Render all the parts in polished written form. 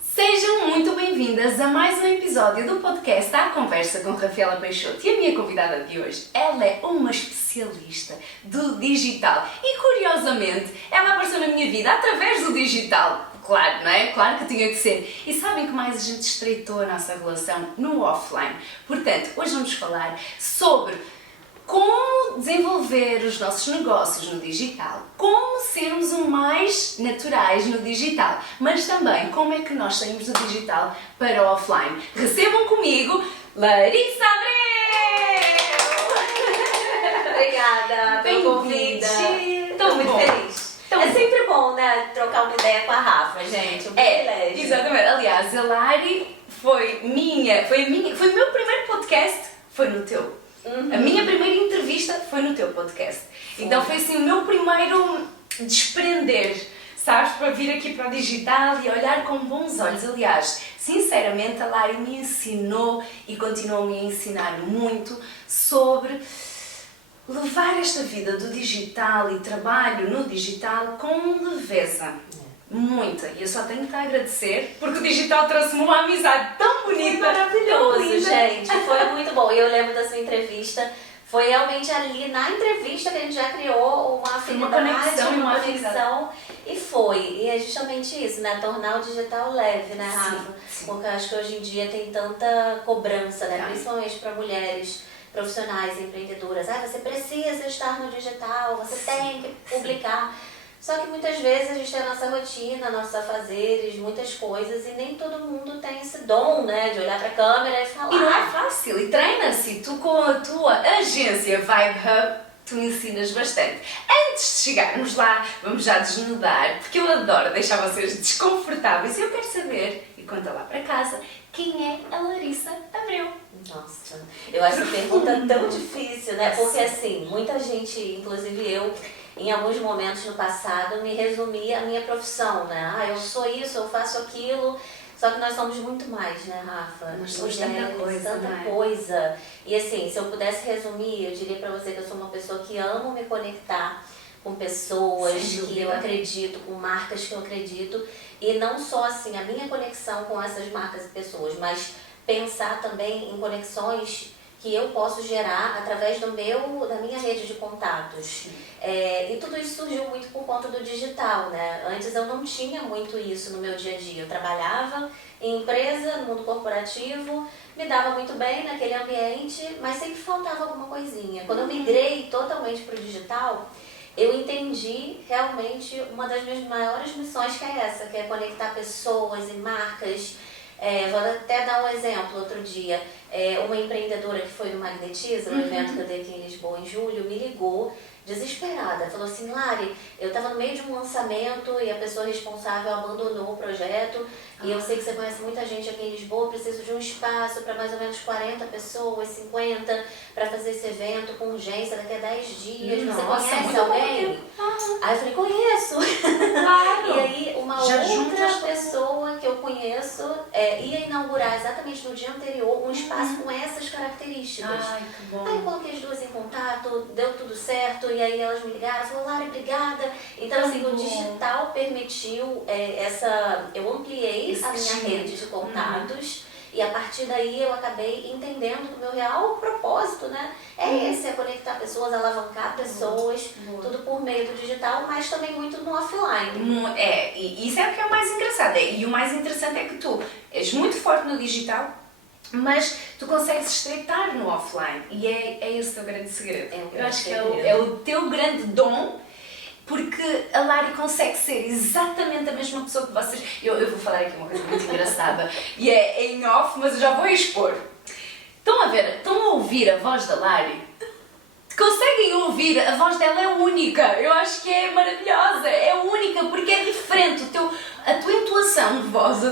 Sejam muito bem-vindas a mais um episódio do podcast À Conversa com Rafaela Peixoto. E a minha convidada de hoje, ela é uma especialista do digital. E curiosamente, ela apareceu na minha vida através do digital. Claro, não é? Claro que tinha que ser. E sabem que mais a gente estreitou a nossa relação no offline. Portanto, hoje vamos falar sobre como desenvolver os nossos negócios no digital, como sermos o mais naturais no digital, mas também como é que nós saímos do digital para o offline. Recebam comigo Larissa Abreu! Obrigada pelo convite. Estou muito feliz. É sempre bom, né, trocar uma ideia com a Rafa, gente. Um privilégio. Exatamente. Aliás, a Lari foi o meu primeiro podcast, foi no teu. A minha primeira entrevista foi no teu podcast. Então foi assim o meu primeiro desprender, sabes, para vir aqui para o digital e olhar com bons olhos. Aliás, sinceramente, a Lari me ensinou e continua-me a ensinar muito sobre levar esta vida do digital e trabalho no digital com leveza. Muita. E eu só tenho que te agradecer porque o digital trouxe-me uma amizade tão bonita. Foi maravilhoso, linda. gente. Foi muito bom. E eu lembro da sua entrevista. Foi realmente ali na entrevista que a gente já criou uma afinidade, uma conexão. E foi. E é justamente isso, né? Tornar o digital leve, né, Rafa? Sim. Porque eu acho que hoje em dia tem tanta cobrança, né? Principalmente para mulheres profissionais, empreendedoras. Você precisa estar no digital, você tem que publicar. Só que muitas vezes a gente tem a nossa rotina, nossos afazeres, muitas coisas, e nem todo mundo tem esse dom, né, de olhar pra câmera e falar. E não é fácil, e treina-se. Tu com a tua agência Vibe Hub, tu ensinas bastante. Antes de chegarmos lá, vamos já desnudar, porque eu adoro deixar vocês desconfortáveis. E eu quero saber, e conta lá para casa, quem é a Larissa Abreu? Nossa, eu acho essa pergunta tão difícil, né, porque assim, muita gente, inclusive eu, em alguns momentos no passado, me resumia a minha profissão, né? Eu sou isso, eu faço aquilo. Só que nós somos muito mais, né, Rafa? Nós somos tanta coisa. E assim, se eu pudesse resumir, eu diria pra você que eu sou uma pessoa que amo me conectar com pessoas que eu acredito, com marcas que eu acredito. E não só assim, a minha conexão com essas marcas e pessoas, mas pensar também em conexões que eu posso gerar através da minha rede de contatos. E tudo isso surgiu muito por conta do digital, né? Antes eu não tinha muito isso no meu dia a dia. Eu trabalhava em empresa, no mundo corporativo, me dava muito bem naquele ambiente, mas sempre faltava alguma coisinha. Quando eu migrei totalmente para o digital, eu entendi realmente uma das minhas maiores missões, que é essa, que é conectar pessoas e marcas. Vou até dar um exemplo. Outro dia, uma empreendedora que foi no Magnetiza, no evento que eu dei aqui em Lisboa em julho, me ligou desesperada. Falou assim: Lari, eu estava no meio de um lançamento e a pessoa responsável abandonou o projeto. E eu sei que você conhece muita gente aqui em Lisboa, preciso de um espaço para mais ou menos 40 pessoas, 50, para fazer esse evento com urgência daqui a 10 dias. Você conhece alguém? Aí eu falei: conheço. Claro. E aí uma outra pessoa que eu conheço ia inaugurar exatamente no dia anterior um espaço com essas características. Ai, que bom. Aí eu coloquei as duas em contato, deu tudo certo, e aí elas me ligaram, falaram: Lari, obrigada. Então assim, o digital permitiu eu ampliei a minha rede de contatos. E a partir daí eu acabei entendendo que o meu real propósito, né, esse, é conectar pessoas, alavancar pessoas, tudo por meio do digital, mas também muito no offline. E isso é o que é o mais engraçado. E o mais interessante é que tu és muito forte no digital, mas tu consegues estreitar no offline. E é esse o teu grande segredo. Eu acho que é o teu grande dom. Porque a Lari consegue ser exatamente a mesma pessoa que vocês. Eu vou falar aqui uma coisa muito engraçada e é em off, mas eu já vou expor. Estão a ouvir a voz da Lari? Conseguem ouvir? A voz dela é única. Eu acho que é maravilhosa. É única porque é diferente. A tua entoação de voz,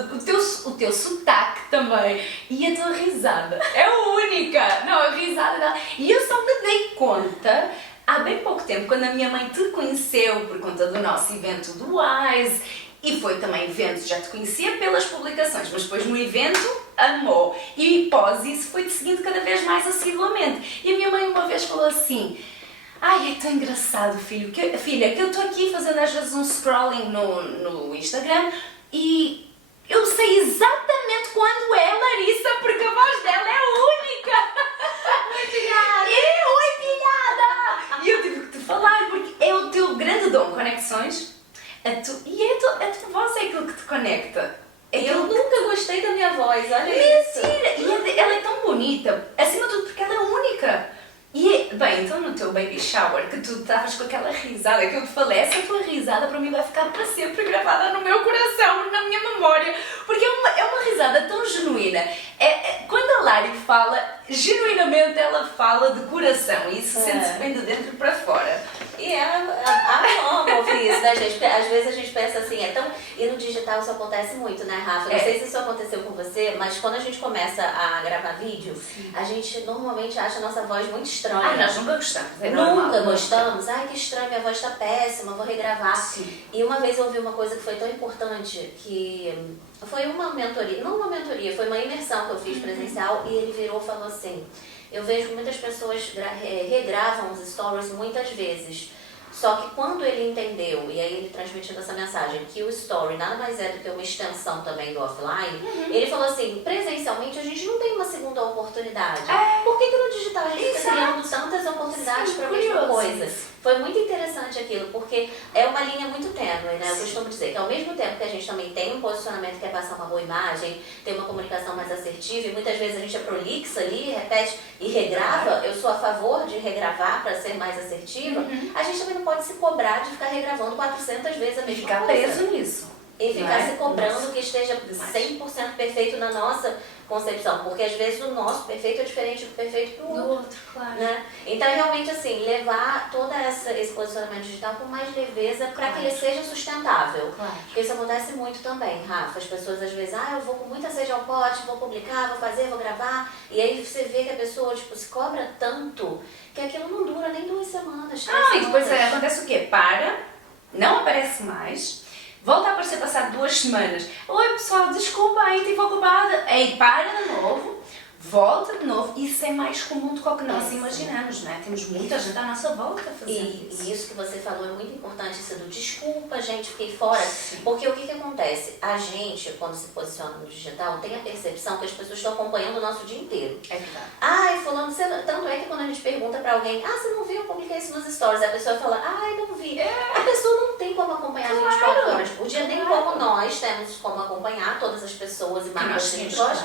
o teu sotaque também e a tua risada é única. Não, a risada dela. E eu só me dei conta há bem pouco tempo, quando a minha mãe te conheceu por conta do nosso evento do WISE, E foi também evento, já te conhecia pelas publicações, mas depois no evento amou. E após isso foi-te seguindo cada vez mais assiduamente. E a minha mãe uma vez falou assim: ai, é tão engraçado, filha, que eu estou aqui fazendo às vezes um scrolling no Instagram e eu sei exatamente quando é a Larissa, porque a voz dela é única. Oi, pilhada! Oi, pilhada! E eu tive que te falar, porque é o teu grande dom, conexões. A tua voz é aquilo que te conecta. Eu nunca gostei da minha voz, olha isso. Mentira! E ela é tão bonita, acima de tudo porque ela é única. E, bem, então no teu baby shower, que tu estavas com aquela risada que eu te falei, essa tua risada para mim vai ficar para sempre gravada no meu coração, na minha memória, porque é uma risada tão genuína. Quando a Lari fala, genuinamente ela fala de coração e isso sente-se bem de dentro para fora. E amo ouvir isso, né, gente? Porque às vezes a gente pensa assim, e no digital isso acontece muito, né, Rafa? Não sei se isso aconteceu com você, mas quando a gente começa a gravar vídeo, a gente normalmente acha a nossa voz muito estranha. Ah, nós nunca gostamos. Nunca gostamos. Ai, que estranho, minha voz tá péssima, vou regravar. Sim. E uma vez eu ouvi uma coisa que foi tão importante, que foi uma mentoria, não uma mentoria, foi uma imersão que eu fiz presencial, e ele virou e falou assim: eu vejo que muitas pessoas regravam os stories muitas vezes. Só que quando ele entendeu, e aí ele transmitindo essa mensagem, que o story nada mais é do que uma extensão também do offline, ele falou assim: presencialmente a gente não tem uma segunda oportunidade. Por que no digital a gente está criando tantas oportunidades para a mesma coisa? Foi muito interessante aquilo, porque é uma linha muito tênue, né? Eu costumo dizer que ao mesmo tempo que a gente também tem um posicionamento que é passar uma boa imagem, tem uma comunicação mais assertiva, e muitas vezes a gente é prolixa ali, repete e regrava, eu sou a favor de regravar para ser mais assertiva, a gente também não pode se cobrar de ficar regravando 400 vezes a mesma coisa. Ficar preso nisso. E ficar se cobrando que esteja 100% perfeito na nossa concepção, porque às vezes o nosso perfeito é diferente do perfeito do outro, claro. Né? Então é realmente assim, levar todo esse posicionamento digital com mais leveza para que ele seja sustentável. Claro. Porque isso acontece muito também, Rafa. As pessoas às vezes, eu vou com muita sede ao pote, vou publicar, vou fazer, vou gravar, e aí você vê que a pessoa se cobra tanto que aquilo não dura nem 2 semanas. E depois acontece o quê? Não aparece mais. Volta a aparecer passado 2 semanas. Oi pessoal, desculpa, aí estive ocupada. Aí para de novo, volta de novo. Isso é mais comum do que o que nós imaginamos, não é? Temos muita gente à nossa volta fazendo isso. E isso que você falou é muito importante, isso do desculpa, gente, fiquei fora. Sim. Porque o que acontece? A gente, quando se posiciona no digital, tem a percepção que as pessoas estão acompanhando o nosso dia inteiro. É verdade. Fulano, tanto é que quando a gente pergunta pra alguém, você não viu, eu publiquei isso nos stories, a pessoa fala, não vi. A pessoa não tem como acompanhar 24 horas por dia, nem como nós temos como acompanhar todas as pessoas e marcas que nós.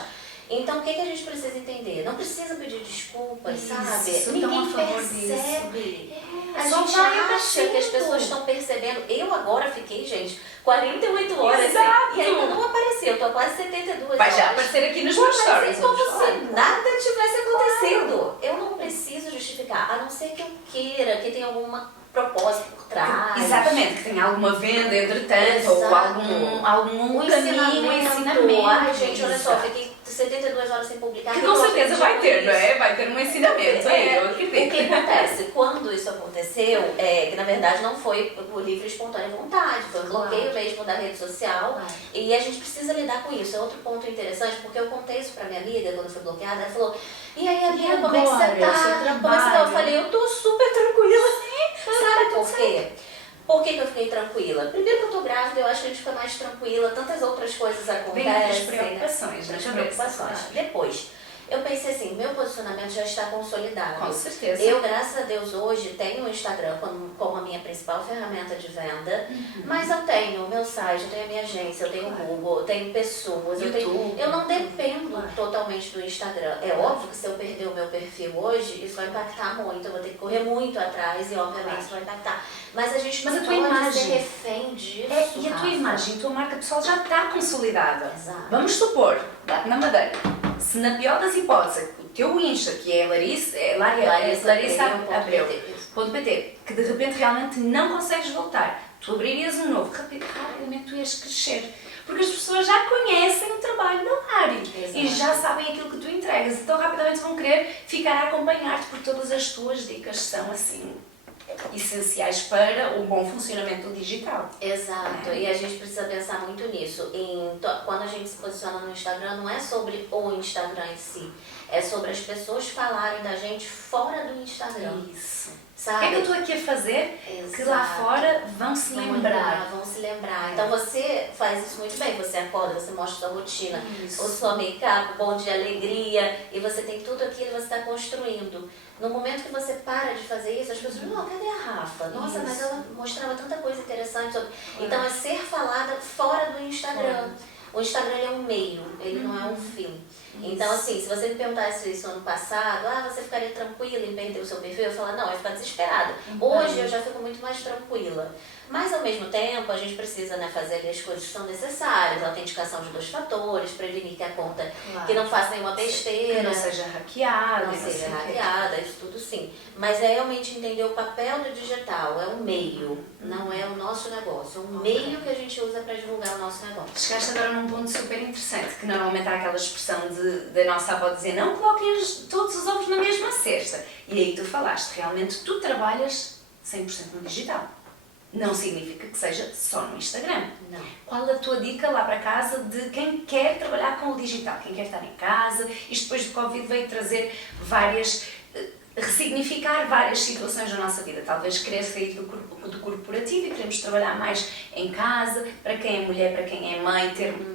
Então, o que a gente precisa entender? Não precisa pedir desculpas, sabe? Ninguém percebe. A gente acha que as pessoas estão percebendo. Eu agora fiquei, gente, 48 horas. Exato. E ainda não apareceu. Estou quase 72 horas. Vai já aparecer aqui nos meus stories. Como se nada tivesse acontecido. Eu não preciso justificar, a não ser que eu queira, que tenha alguma propósito por trás. Exatamente, que tenha alguma venda entretanto, ou algum ensinamento. Ai, gente, olha só, fiquei 72 horas sem publicar. Que com certeza vai ter, não é? Vai ter um ensinamento. Eu acredito. O que acontece? Quando isso aconteceu, que na verdade não foi por livre e espontânea vontade, foi um bloqueio mesmo da rede social, e a gente precisa lidar com isso. É outro ponto interessante, porque eu contei isso pra minha amiga quando foi bloqueada, ela falou: e aí, amiga, como é que você tá? Como é que você tá? Eu falei: eu tô super tranquila. Sabe por quê? Por que eu fiquei tranquila? Primeiro que eu tô grávida, eu acho que a gente fica mais tranquila, tantas outras coisas acontecem. As preocupações, né? As preocupações. Depois, eu pensei assim, meu posicionamento já está consolidado. Com certeza. Eu, graças a Deus, hoje tenho o Instagram como a minha principal ferramenta de venda, mas eu tenho o meu site, eu tenho a minha agência, eu tenho o Google, eu tenho pessoas, eu não dependo totalmente do Instagram. É óbvio que se eu perder o meu perfil hoje, isso vai impactar muito, eu vou ter que correr muito atrás e obviamente isso vai impactar. Mas a gente não pode ser refém disso. E a tua imagem, a tua marca pessoal já está consolidada. Exato. Vamos supor, na Madeira, se na pior das hipóteses, o teu Insta, que é Larissa Abreu.pt, que de repente realmente não consegues voltar, tu abririas um novo, rapidamente tu ias crescer. Porque as pessoas já conhecem o trabalho da Lari e já sabem aquilo que tu entregas, então rapidamente vão querer ficar a acompanhar-te, porque todas as tuas dicas são assim essenciais para o bom funcionamento do digital. Exato, e a gente precisa pensar muito nisso. Quando a gente se posiciona no Instagram, não é sobre o Instagram em si, é sobre as pessoas falarem da gente fora do Instagram. Isso. Sabe? O que é que eu estou aqui a fazer? Exato. Que lá fora vão se lembrar. Vão se lembrar. Então você faz isso muito bem. Você acorda, você mostra sua rotina, o seu make-up, bom de alegria, e você tem tudo aquilo que você está construindo. No momento que você para de fazer isso, as pessoas não, cadê a Rafa? Nossa, mas ela mostrava tanta coisa interessante sobre... Então é ser falada fora do Instagram. O Instagram é um meio, ele não é um fim. Então, assim, se você me perguntasse isso ano passado, você ficaria tranquila em perder o seu perfil? Eu falo, não, eu ia ficar desesperada. Hoje eu já fico muito mais tranquila. Mas, ao mesmo tempo, a gente precisa, né, fazer ali as coisas que são necessárias, autenticação de 2 fatores, prevenir que a conta que não faça nenhuma besteira. Que não seja hackeada. Não seja hackeada, isso tudo sim. Mas é realmente entender o papel do digital, é um meio, não é o nosso negócio. É um meio que a gente usa para divulgar o nosso negócio. Chegaste agora num ponto super interessante, que normalmente há aquela expressão da nossa avó dizer não coloquem todos os ovos na mesma cesta. E aí tu falaste, realmente tu trabalhas 100% no digital. Não significa que seja só no Instagram. Não. Qual a tua dica lá para casa de quem quer trabalhar com o digital, quem quer estar em casa? Isto depois do Covid veio trazer ressignificar várias situações da nossa vida. Talvez querer sair do corporativo e queremos trabalhar mais em casa, para quem é mulher, para quem é mãe,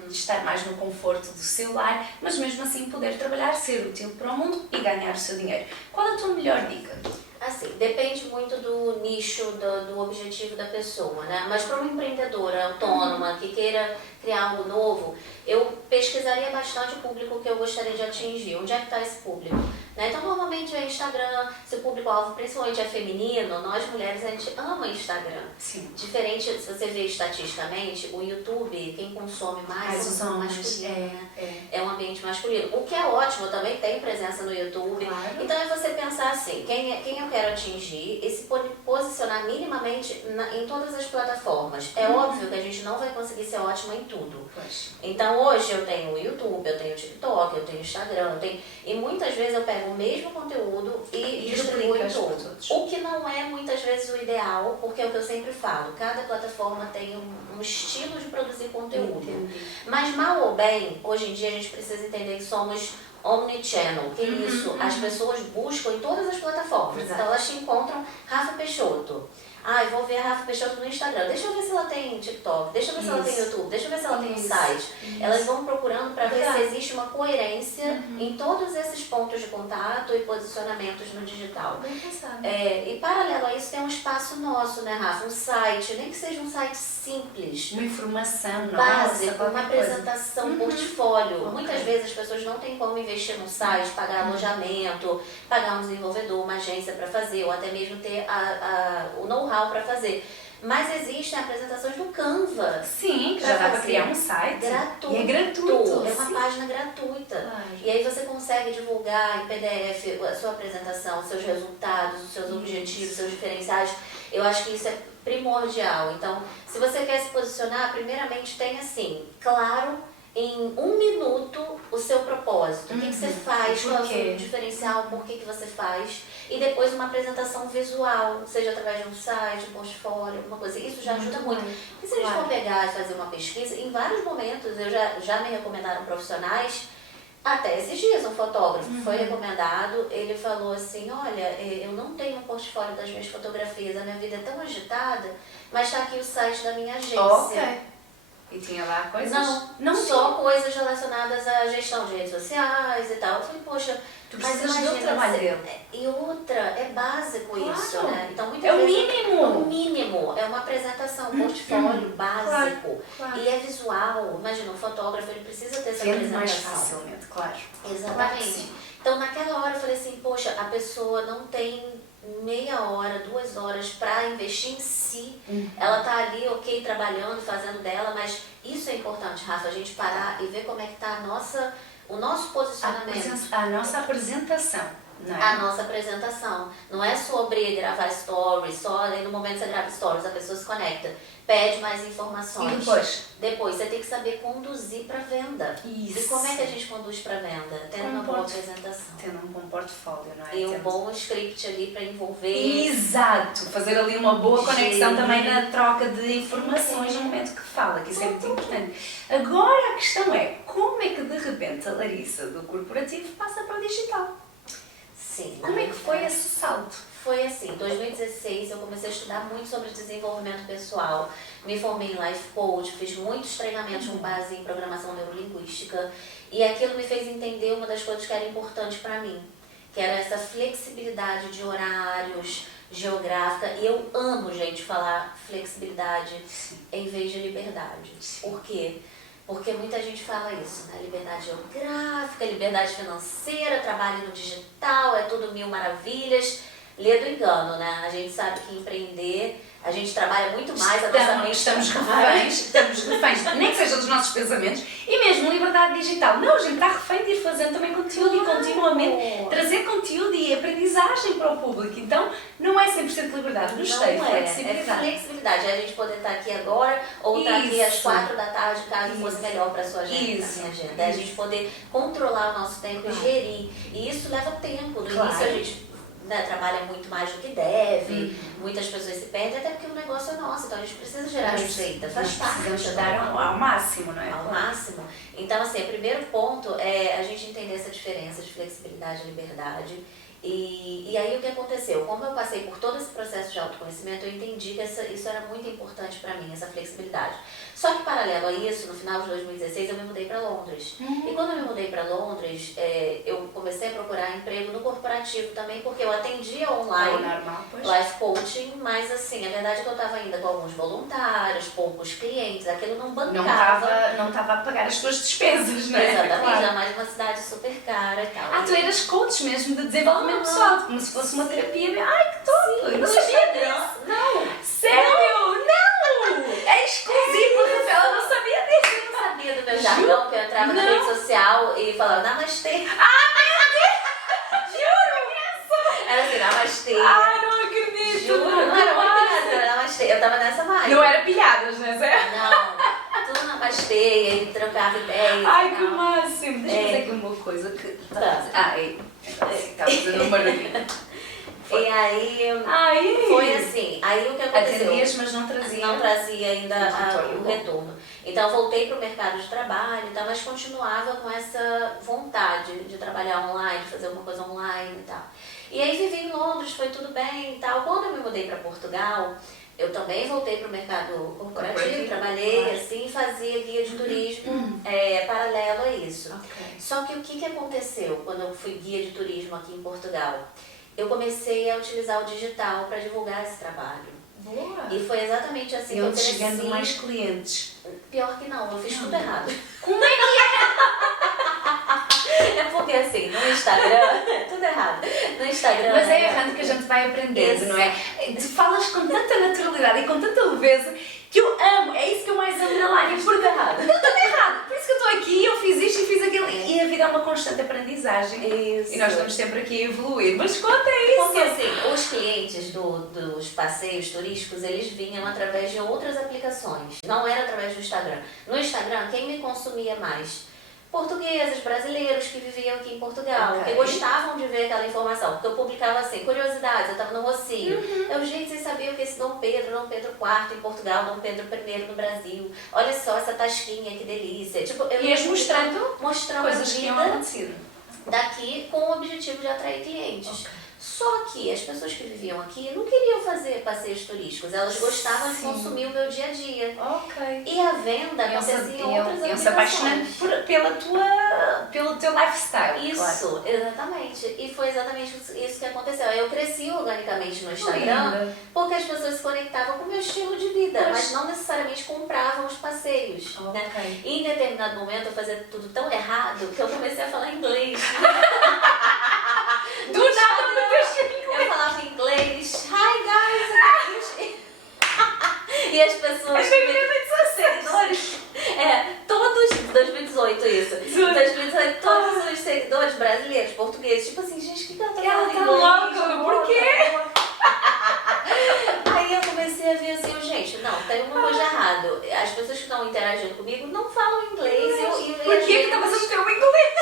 estar mais no conforto do seu lar, mas mesmo assim poder trabalhar, ser útil para o mundo e ganhar o seu dinheiro. Qual a tua melhor dica? Assim, depende muito do nicho, do objetivo da pessoa, né? Mas para uma empreendedora autônoma que queira criar algo novo, eu pesquisaria bastante o público que eu gostaria de atingir. Onde é que está esse público? Né? Então, normalmente é Instagram, se o público-alvo principalmente é feminino, nós mulheres a gente ama Instagram. Sim. Diferente, se você vê estatisticamente, o YouTube, quem consome mais são os masculinos, né? É um ambiente masculino. O que é ótimo, também tem presença no YouTube. Claro. Então é você pensar assim, quem eu quero atingir e se posicionar minimamente em todas as plataformas. É óbvio que a gente não vai conseguir ser ótima em tudo. Pois. Então hoje eu tenho o YouTube, eu tenho o TikTok, eu tenho o Instagram, e muitas vezes eu pego o mesmo conteúdo e distribuo em todos. O que não é muitas vezes o ideal, porque é o que eu sempre falo, cada plataforma tem um estilo de produzir conteúdo. Entendi. Mas mal ou bem, hoje em dia a gente precisa entender que somos omnichannel, que isso, as pessoas buscam em todas as plataformas. Exato. Então elas te encontram Rafa Peixoto. Eu vou ver a Rafa Peixoto no Instagram. Deixa eu ver se ela tem TikTok, deixa eu ver se ela tem YouTube, deixa eu ver se ela tem um site. Elas vão procurando para ver se existe uma coerência em todos esses pontos de contato e posicionamentos no digital. Bem pensado. E paralelo a isso tem um espaço nosso, né, Rafa? Um site, nem que seja um site simples. Uma informação Básico, uma apresentação, portfólio. Muitas vezes as pessoas não têm como investir no site, pagar alojamento, pagar um desenvolvedor, uma agência para fazer, ou até mesmo ter o know-how para fazer. Mas existem apresentações no Canva. Sim, que já dá para criar um site. Gratuito. E é gratuito. É uma página gratuita. Claro. E aí você consegue divulgar em PDF a sua apresentação, os seus resultados, os seus objetivos, os seus diferenciais. Eu acho que isso é primordial. Então, se você quer se posicionar, primeiramente tenha assim, claro, em 1 minuto o seu propósito. O que você faz, qual é o seu diferencial, por que você faz. E depois uma apresentação visual, seja através de um site, um portfólio, alguma coisa. Isso já ajuda muito. Porque se a gente for pegar e fazer uma pesquisa, em vários momentos já me recomendaram profissionais, até esses dias um fotógrafo foi recomendado, ele falou assim, olha, eu não tenho um portfólio das minhas fotografias, a minha vida é tão agitada, mas está aqui o site da minha agência. Ok. E tinha lá coisas? Não só coisas relacionadas à gestão de redes sociais e tal. Eu falei, poxa, tu precisas do trabalho dele. E outra, é básico isso, né? Então, muitas é o vezes, mínimo. É o mínimo. É uma apresentação, um portfólio básico. Claro. E é visual. Imagina, um fotógrafo, ele precisa ter essa apresentação. mais facilmente, claro. Exatamente. Claro. Então, naquela hora eu falei assim, poxa, a pessoa não tem meia hora, 2 horas para investir em si. Ela tá ali, ok, trabalhando, fazendo dela, mas isso é importante, Rafa, a gente parar e ver como é que tá o nosso posicionamento. A nossa apresentação. não é? A nossa apresentação. Não é sobre gravar stories, só aí no momento que você grava stories, a pessoa se conecta, pede mais informações. E depois? Depois, você tem que saber conduzir para venda. Isso. E como é que a gente conduz para venda? Tendo uma boa apresentação. Tendo um bom portfólio, não é? E um bom script ali para envolver. Exato! Fazer ali uma boa conexão também na troca de informações no momento que fala, que isso é muito importante. Agora a questão é, como é que de repente a Larissa do corporativo passa para o digital? Sim. Como é que foi esse salto? Foi assim, em 2016 eu comecei a estudar muito sobre desenvolvimento pessoal, me formei em life coach, fiz muitos treinamentos com base em programação neurolinguística e aquilo me fez entender uma das coisas que era importante para mim, que era essa flexibilidade de horários, geográfica, e eu amo, gente, falar flexibilidade em vez de liberdade. Por quê? Porque muita gente fala isso, né? Liberdade geográfica, liberdade financeira, trabalho no digital, é tudo mil maravilhas. Lê do engano, né? A gente sabe que empreender, a gente trabalha muito mais, a nossa mente estamos reféns, nem que seja dos nossos pensamentos, e mesmo liberdade digital. Não, a gente está refém de ir fazendo também conteúdo e continuamente trazer conteúdo e aprendizagem para o público. Então, não é 100% liberdade, gostei, flexibilidade. É flexibilidade, é a gente poder estar aqui agora ou estar aqui às 4 da tarde, caso fosse melhor para a sua agenda, minha agenda. É a gente poder controlar o nosso tempo e gerir. E isso leva tempo. No início a gente trabalha muito mais do que deve, muitas pessoas se perdem, até porque o negócio é nosso, então a gente precisa gerar receita, faz parte. Precisamos dar ao máximo, não é? Ao máximo. Então, assim, o primeiro ponto é a gente entender essa diferença de flexibilidade e liberdade. E aí o que aconteceu? Como eu passei por todo esse processo de autoconhecimento, eu entendi que isso era muito importante para mim, essa flexibilidade. Só que paralelo a isso, no final de 2016, eu me mudei para Londres. E quando eu me mudei para Londres, eu comecei a procurar emprego no corporativo também, porque eu atendia online, life coaching, mas assim, a verdade é que eu estava ainda com alguns voluntários, poucos clientes, aquilo não bancava. Não estava a pagar as tuas despesas, não é? Exatamente, já mais uma cidade super cara e tal. Tu eras coach mesmo de desenvolvimento pessoal, como se fosse uma terapia. Ai, que top! Sim, não sabia disso! Não! Sério? Não! É exclusivo, Rafael, eu não sabia disso! Eu não sabia do meu jargão, que eu entrava na rede social e falava namastê. Juro! Era assim, namastê. Ai, não acredito! Juro, não era muito nada, era namastê. Eu tava nessa vibe. Não era pilhadas, né, Zé? Não, tudo namastê, e aí trocava ideias. Ai, que máximo! Deixa eu dizer aqui uma coisa que... Estava fazendo um barulhinho. E aí, foi assim, aí o que aconteceu? Atendias, mas não trazia. Não trazia ainda o retorno. Então voltei para o mercado de trabalho, então, mas continuava com essa vontade de trabalhar online, de fazer alguma coisa online e tal. E aí vivi em Londres, foi tudo bem e tal. Quando eu me mudei para Portugal, eu também voltei para o mercado corporativo, trabalhei assim, fazia guia de turismo paralelo a isso. Okay. Só que o que aconteceu quando eu fui guia de turismo aqui em Portugal? Eu comecei a utilizar o digital para divulgar esse trabalho. Boa! E foi exatamente assim que eu cresci. chegando mais clientes. Pior que não, eu fiz tudo errado. Como é que é porque assim, no Instagram, tudo errado. No Instagram. Mas é errando que a gente vai aprendendo, não é? Tu falas com tanta naturalidade e com tanta leveza que eu amo. É isso que eu mais amo na live. Tudo errado. Não, tudo errado. Por isso que eu estou aqui, eu fiz isto e fiz aquilo. E a vida é uma constante aprendizagem. Isso. E nós estamos sempre aqui a evoluir. Mas conta isso. Porque assim, os clientes dos passeios turísticos, eles vinham através de outras aplicações. Não era através do Instagram. No Instagram, quem me consumia mais? Portugueses, brasileiros que viviam aqui em Portugal, que gostavam de ver aquela informação, porque eu publicava assim, curiosidades, eu estava no Rocinho. Eu, gente, vocês sabiam que esse Dom Pedro IV em Portugal, Dom Pedro I no Brasil, olha só essa tasquinha, que delícia. Tipo, eu ia mostrando coisas que iam acontecido daqui com o objetivo de atrair clientes. Só que as pessoas que viviam aqui não queriam fazer passeios turísticos, elas gostavam de consumir o meu dia a dia. E a venda acontecia em outras aplicações. Se apaixonando pelo teu lifestyle. Isso, exatamente. E foi exatamente isso que aconteceu. Eu cresci organicamente no Instagram porque as pessoas se conectavam com o meu estilo de vida, mas não necessariamente compravam os passeios. Né? E em determinado momento eu fazia tudo tão errado que eu comecei a falar inglês. Do nada, eu falava inglês. Hi guys, e as pessoas, seguidores, todos, 2018 isso, 2018, todos os seguidores brasileiros, portugueses, tipo assim, gente, o que ela tá falando? engraçado. As pessoas que estão interagindo comigo não falam inglês. Por que estavas a ter o inglês?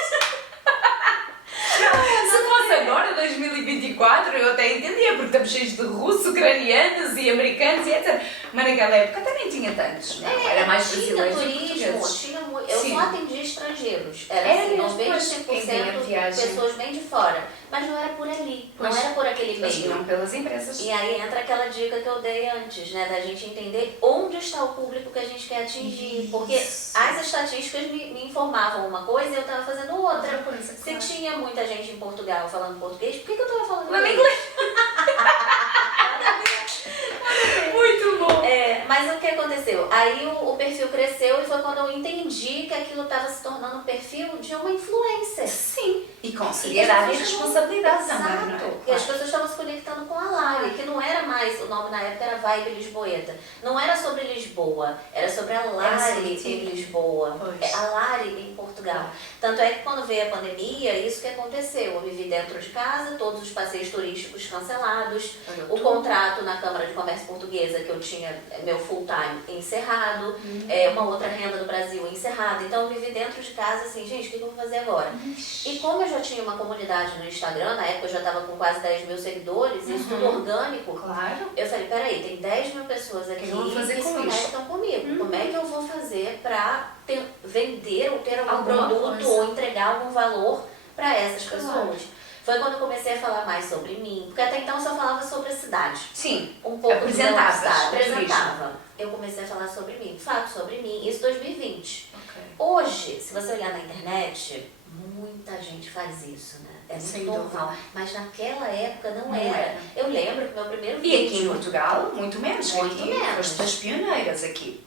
Se fosse agora, 2024, eu até entendia, porque estamos cheios de russos, ucranianos e americanos e etc. Mas naquela época até nem tinha tantos, não? Era mais brasileiros e portugueses. Eu só atendia estrangeiros. Era assim, 95% pessoas bem de fora. Mas não era por ali, não era por aquele meio. Não pelas empresas. E aí entra aquela dica que eu dei antes, né? Da gente entender onde está o público que a gente quer atingir. Porque as estatísticas me informavam uma coisa e eu estava fazendo outra. Se tinha muita gente em Portugal falando português, por que eu estava falando inglês? Muito bom! Mas o que aconteceu? Aí o perfil cresceu e foi quando eu entendi que aquilo estava se tornando um perfil de uma influencer. Sim. E com seriedade e responsabilidade também, não é? E as pessoas estavam se conectando com a Lari, que não era mais, o nome na época era Vibe Lisboeta. Não era sobre Lisboa, era sobre a Lari em Lisboa. A Lari em Portugal. Tanto é que quando veio a pandemia, isso que aconteceu. Eu vivi dentro de casa, todos os passeios turísticos cancelados, o contrato na Câmara de Comércio Portuguesa, que eu tinha meu full time encerrado, uma outra renda do Brasil encerrada. Então eu vivi dentro de casa assim, gente, o que eu vou fazer agora? E como eu já tinha uma comunidade no Instagram, na época eu já estava com quase 10 mil seguidores, isso tudo orgânico, eu falei, peraí, tem 10 mil pessoas aqui que se conectam comigo. Como é que eu vou fazer para vender ou ter algum produto ou entregar algum valor para essas pessoas? Foi quando eu comecei a falar mais sobre mim, porque até então eu só falava sobre a cidade. Sim. Um pouco apresentava. Eu comecei a falar sobre mim, fato sobre mim, isso em 2020. Hoje, se você olhar na internet, muita gente faz isso, né? É muito normal. Mas naquela época não era. Eu lembro que meu primeiro vídeo... E aqui em Portugal, muito menos. Muito menos. Foste das pioneiras aqui.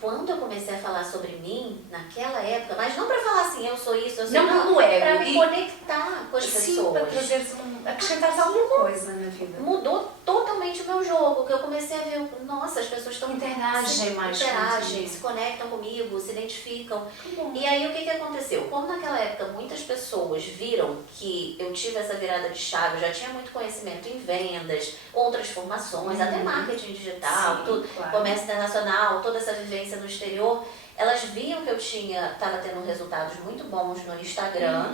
Quando eu comecei a falar sobre mim, naquela época, mas não para falar assim, eu sou isso, eu sou não, pelo ego. Para me conectar com as pessoas. Para trazeres acrescentar alguma coisa na vida. Mudou totalmente o meu jogo, que eu comecei a ver, nossa, as pessoas estão interagem, se conectam comigo, se identificam. E aí o que aconteceu? Como naquela época muitas pessoas viram que eu tive essa virada de chave, eu já tinha muito conhecimento em vendas, outras formações, até marketing digital, comércio internacional, toda essa vivência no exterior, elas viam que eu estava tendo resultados muito bons no Instagram.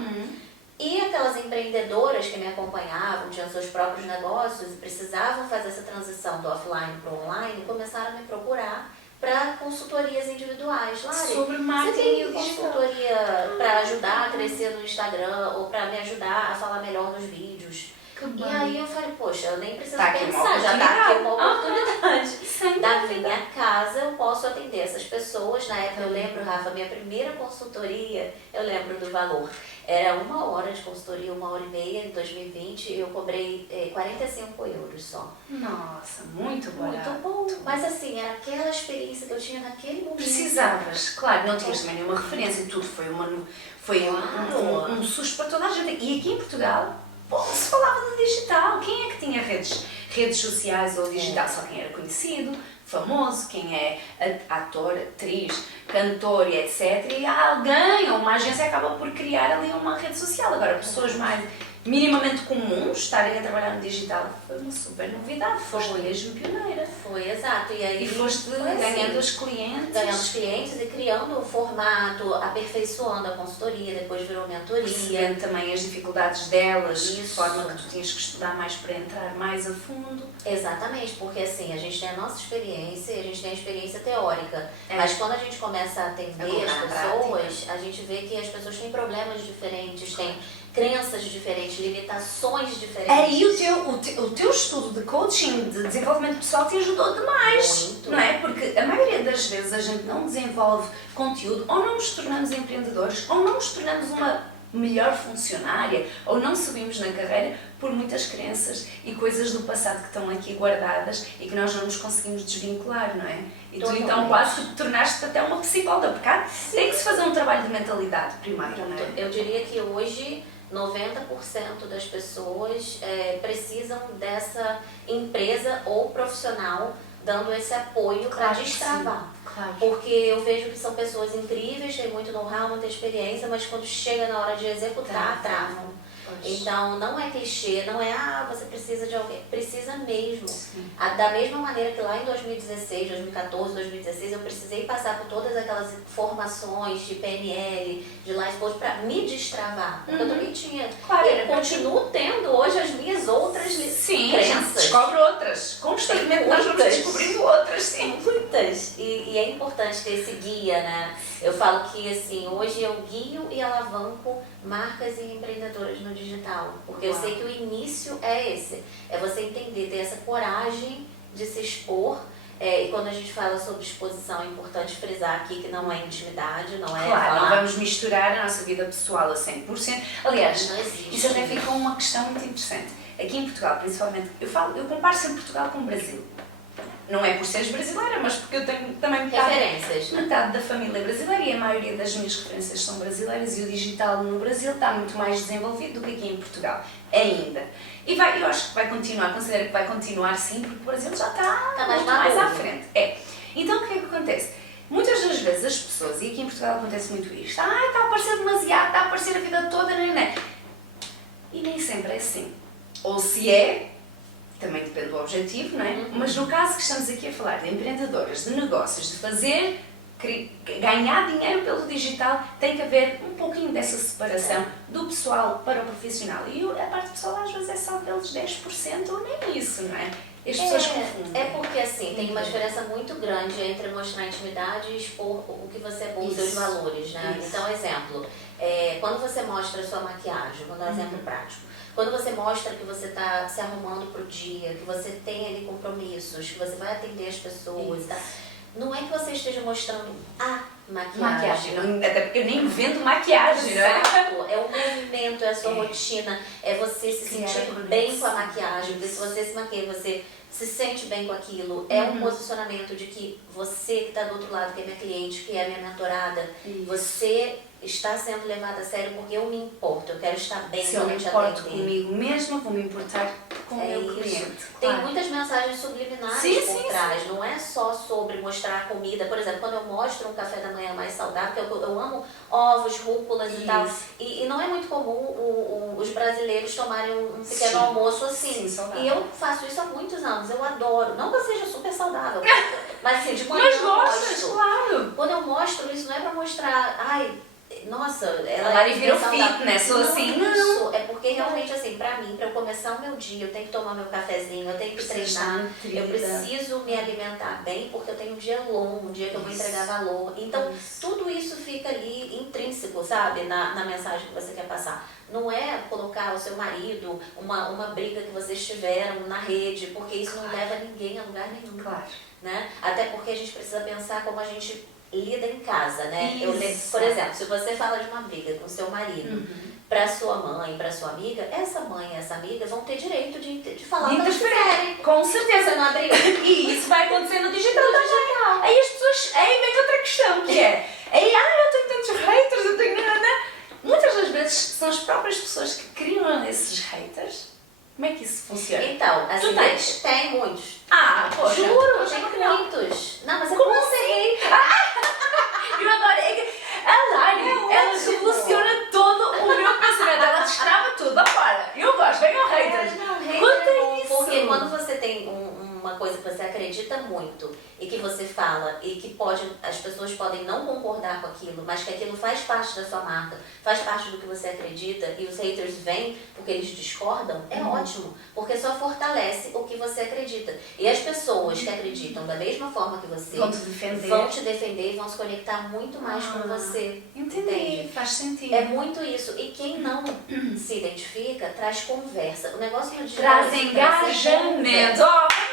E aquelas empreendedoras que me acompanhavam, tinham seus próprios negócios e precisavam fazer essa transição do offline para o online, começaram a me procurar para consultorias individuais. Lari, sobre marketing, você tem consultoria para ajudar a crescer no Instagram ou para me ajudar a falar melhor nos vídeos? E aí eu falei, poxa, eu nem preciso pensar, já está aqui uma oportunidade. Da minha casa eu posso atender essas pessoas. Na época eu lembro, Rafa, minha primeira consultoria, eu lembro do valor. Era 1 hora de consultoria, 1h30 em 2020, eu cobrei 45 euros só. Nossa, muito barato. Muito bom. Mas assim, era aquela experiência que eu tinha naquele momento. Precisavas, claro, não tinhas também nenhuma referência, tudo foi um susto para toda a gente. E aqui em Portugal, se falava de digital. Quem é que tinha redes sociais ou digital? Só quem era conhecido, famoso, quem é ator, atriz, cantor e etc. E alguém ou uma agência acaba por criar ali uma rede social. Agora, pessoas mais minimamente comuns estarem a trabalhar no digital foi uma super novidade. Foste mesmo pioneira. Foi, exato. E foste ganhando os clientes. Ganhando os clientes e criando o formato, aperfeiçoando a consultoria, depois virou mentoria. Percebendo também as dificuldades delas, de forma que tu tinhas que estudar mais para entrar mais a fundo. Exatamente, porque assim, a gente tem a nossa experiência e a gente tem a experiência teórica. Mas quando a gente começa a atender as pessoas, a gente vê que as pessoas têm problemas diferentes, têm crenças diferentes, limitações diferentes. E o teu estudo de coaching, de desenvolvimento pessoal te ajudou demais, muito. Não é? Porque a maioria das vezes a gente não desenvolve conteúdo, ou não nos tornamos empreendedores, ou não nos tornamos uma melhor funcionária, ou não subimos na carreira por muitas crenças e coisas do passado que estão aqui guardadas e que nós não nos conseguimos desvincular, não é? E tu então quase que te tornaste até uma psicóloga, porque tem que se fazer um trabalho de mentalidade primeiro, não é? Eu diria que hoje 90% das pessoas precisam dessa empresa ou profissional dando esse apoio para destravar. Claro. Porque eu vejo que são pessoas incríveis, têm muito know-how, muita experiência, mas quando chega na hora de executar, travam. Pois. Então, não é clichê, não é, você precisa de alguém. Precisa mesmo. Da mesma maneira que lá em 2016, 2014, 2016, eu precisei passar por todas aquelas formações de PNL, de Life Coach, para me destravar. Porque eu também tinha. Claro, eu continuo tendo hoje as minhas outras crenças. Descobre outras. Constantemente nós vamos descobrindo outras, sim. Muitas. E é importante ter esse guia, né? Eu falo que, assim, hoje eu guio e alavanco marcas e empreendedoras no digital. Porque eu sei que o início é esse. É você entender, ter essa coragem de se expor. E quando a gente fala sobre exposição, é importante frisar aqui que não é intimidade, não é Claro, falar. não vamos misturar a nossa vida pessoal a 100%. Aliás, isso até fica uma questão muito interessante. Aqui em Portugal, principalmente, eu comparo sempre Portugal com o Brasil. Não é por seres brasileira, mas porque eu tenho também metade da família brasileira e a maioria das minhas referências são brasileiras e o digital no Brasil está muito mais desenvolvido do que aqui em Portugal, ainda. E eu acho que vai continuar, considero que vai continuar sim, porque o Brasil já está muito mais à frente. Então o que é que acontece? Muitas das vezes as pessoas, e aqui em Portugal acontece muito isto, está a aparecer demasiado, está a aparecer a vida toda, não. E nem sempre é assim. Ou se é, também depende do objetivo, não é? Mas no caso que estamos aqui a falar de empreendedoras, de negócios, de ganhar dinheiro pelo digital, tem que haver um pouquinho dessa separação do pessoal para o profissional. E a parte pessoal às vezes é só deles 10% ou nem isso, não é? E as pessoas confundem. É porque assim, tem uma diferença muito grande entre mostrar intimidade e expor o que você é bom, os seus valores, né? Isso. Então, exemplo, quando você mostra a sua maquiagem, vou dar um exemplo prático. Quando você mostra que você está se arrumando para o dia, que você tem ali compromissos, que você vai atender as pessoas, tá? Não é que você esteja mostrando a maquiagem. Até porque eu nem vendo maquiagem, né? É o movimento, é a sua rotina, é você se sentir bem com a maquiagem, porque se você se maquia, você se sente bem com aquilo. É um posicionamento de que você que está do outro lado, que é minha cliente, que é minha mentorada, você está sendo levada a sério porque eu me importo, eu quero estar bem se eu me importo comigo mesma, vou me importar com o meu cliente. Tem muitas mensagens subliminares por trás, não é só sobre mostrar a comida. Por exemplo, quando eu mostro um café da manhã mais saudável, porque eu amo ovos, rúculas e tal, e não é muito comum os brasileiros tomarem um pequeno almoço assim. E eu faço isso há muitos anos, eu adoro. Não que eu seja super saudável, mas assim, de manhã eu mostro. Claro! Quando eu mostro isso, não é pra mostrar, nossa, ela virou fitness, ou assim. Não, é porque realmente assim, pra mim, pra eu começar o meu dia, eu tenho que tomar meu cafezinho, eu tenho que treinar, eu preciso me alimentar bem, porque eu tenho um dia longo, um dia que eu vou entregar valor. Então, tudo isso fica ali intrínseco, sabe, na mensagem que você quer passar. Não é colocar o seu marido, uma briga que vocês tiveram na rede, porque isso não leva ninguém a lugar nenhum. Claro. Né? Até porque a gente precisa pensar como a gente lida em casa, né? Por exemplo, se você fala de uma briga com seu marido, para sua mãe, para sua amiga, essa mãe e essa amiga vão ter direito de falar o que elas quiserem. Com certeza. Você não abriu. E isso vai acontecer no digital também. Aí as pessoas, vem outra questão, que é, eu tenho tantos haters, eu tenho nada. Muitas das vezes são as próprias pessoas que criam esses haters. Como é que isso funciona? Então, assim, tu tens? Tem muitos. Poxa. Juro, tem muitos. Não, mas é como assim? Eu adorei. A Lari, ela revoluciona todo o meu pensamento. Ela destrava tudo. Agora, eu gosto, venham haters. Quanto é isso? Porque quando você tem uma coisa que você acredita muito e que você fala e que as pessoas podem não concordar com aquilo, mas que aquilo faz parte da sua marca, faz parte do que você acredita e os haters vêm porque eles discordam, é ótimo, porque só fortalece o que você acredita. E as pessoas que acreditam da mesma forma que você vão te defender e vão se conectar muito mais com você. Entendi, faz sentido. É muito isso. E quem não se identifica, traz conversa. O negócio no digital traz engajamento.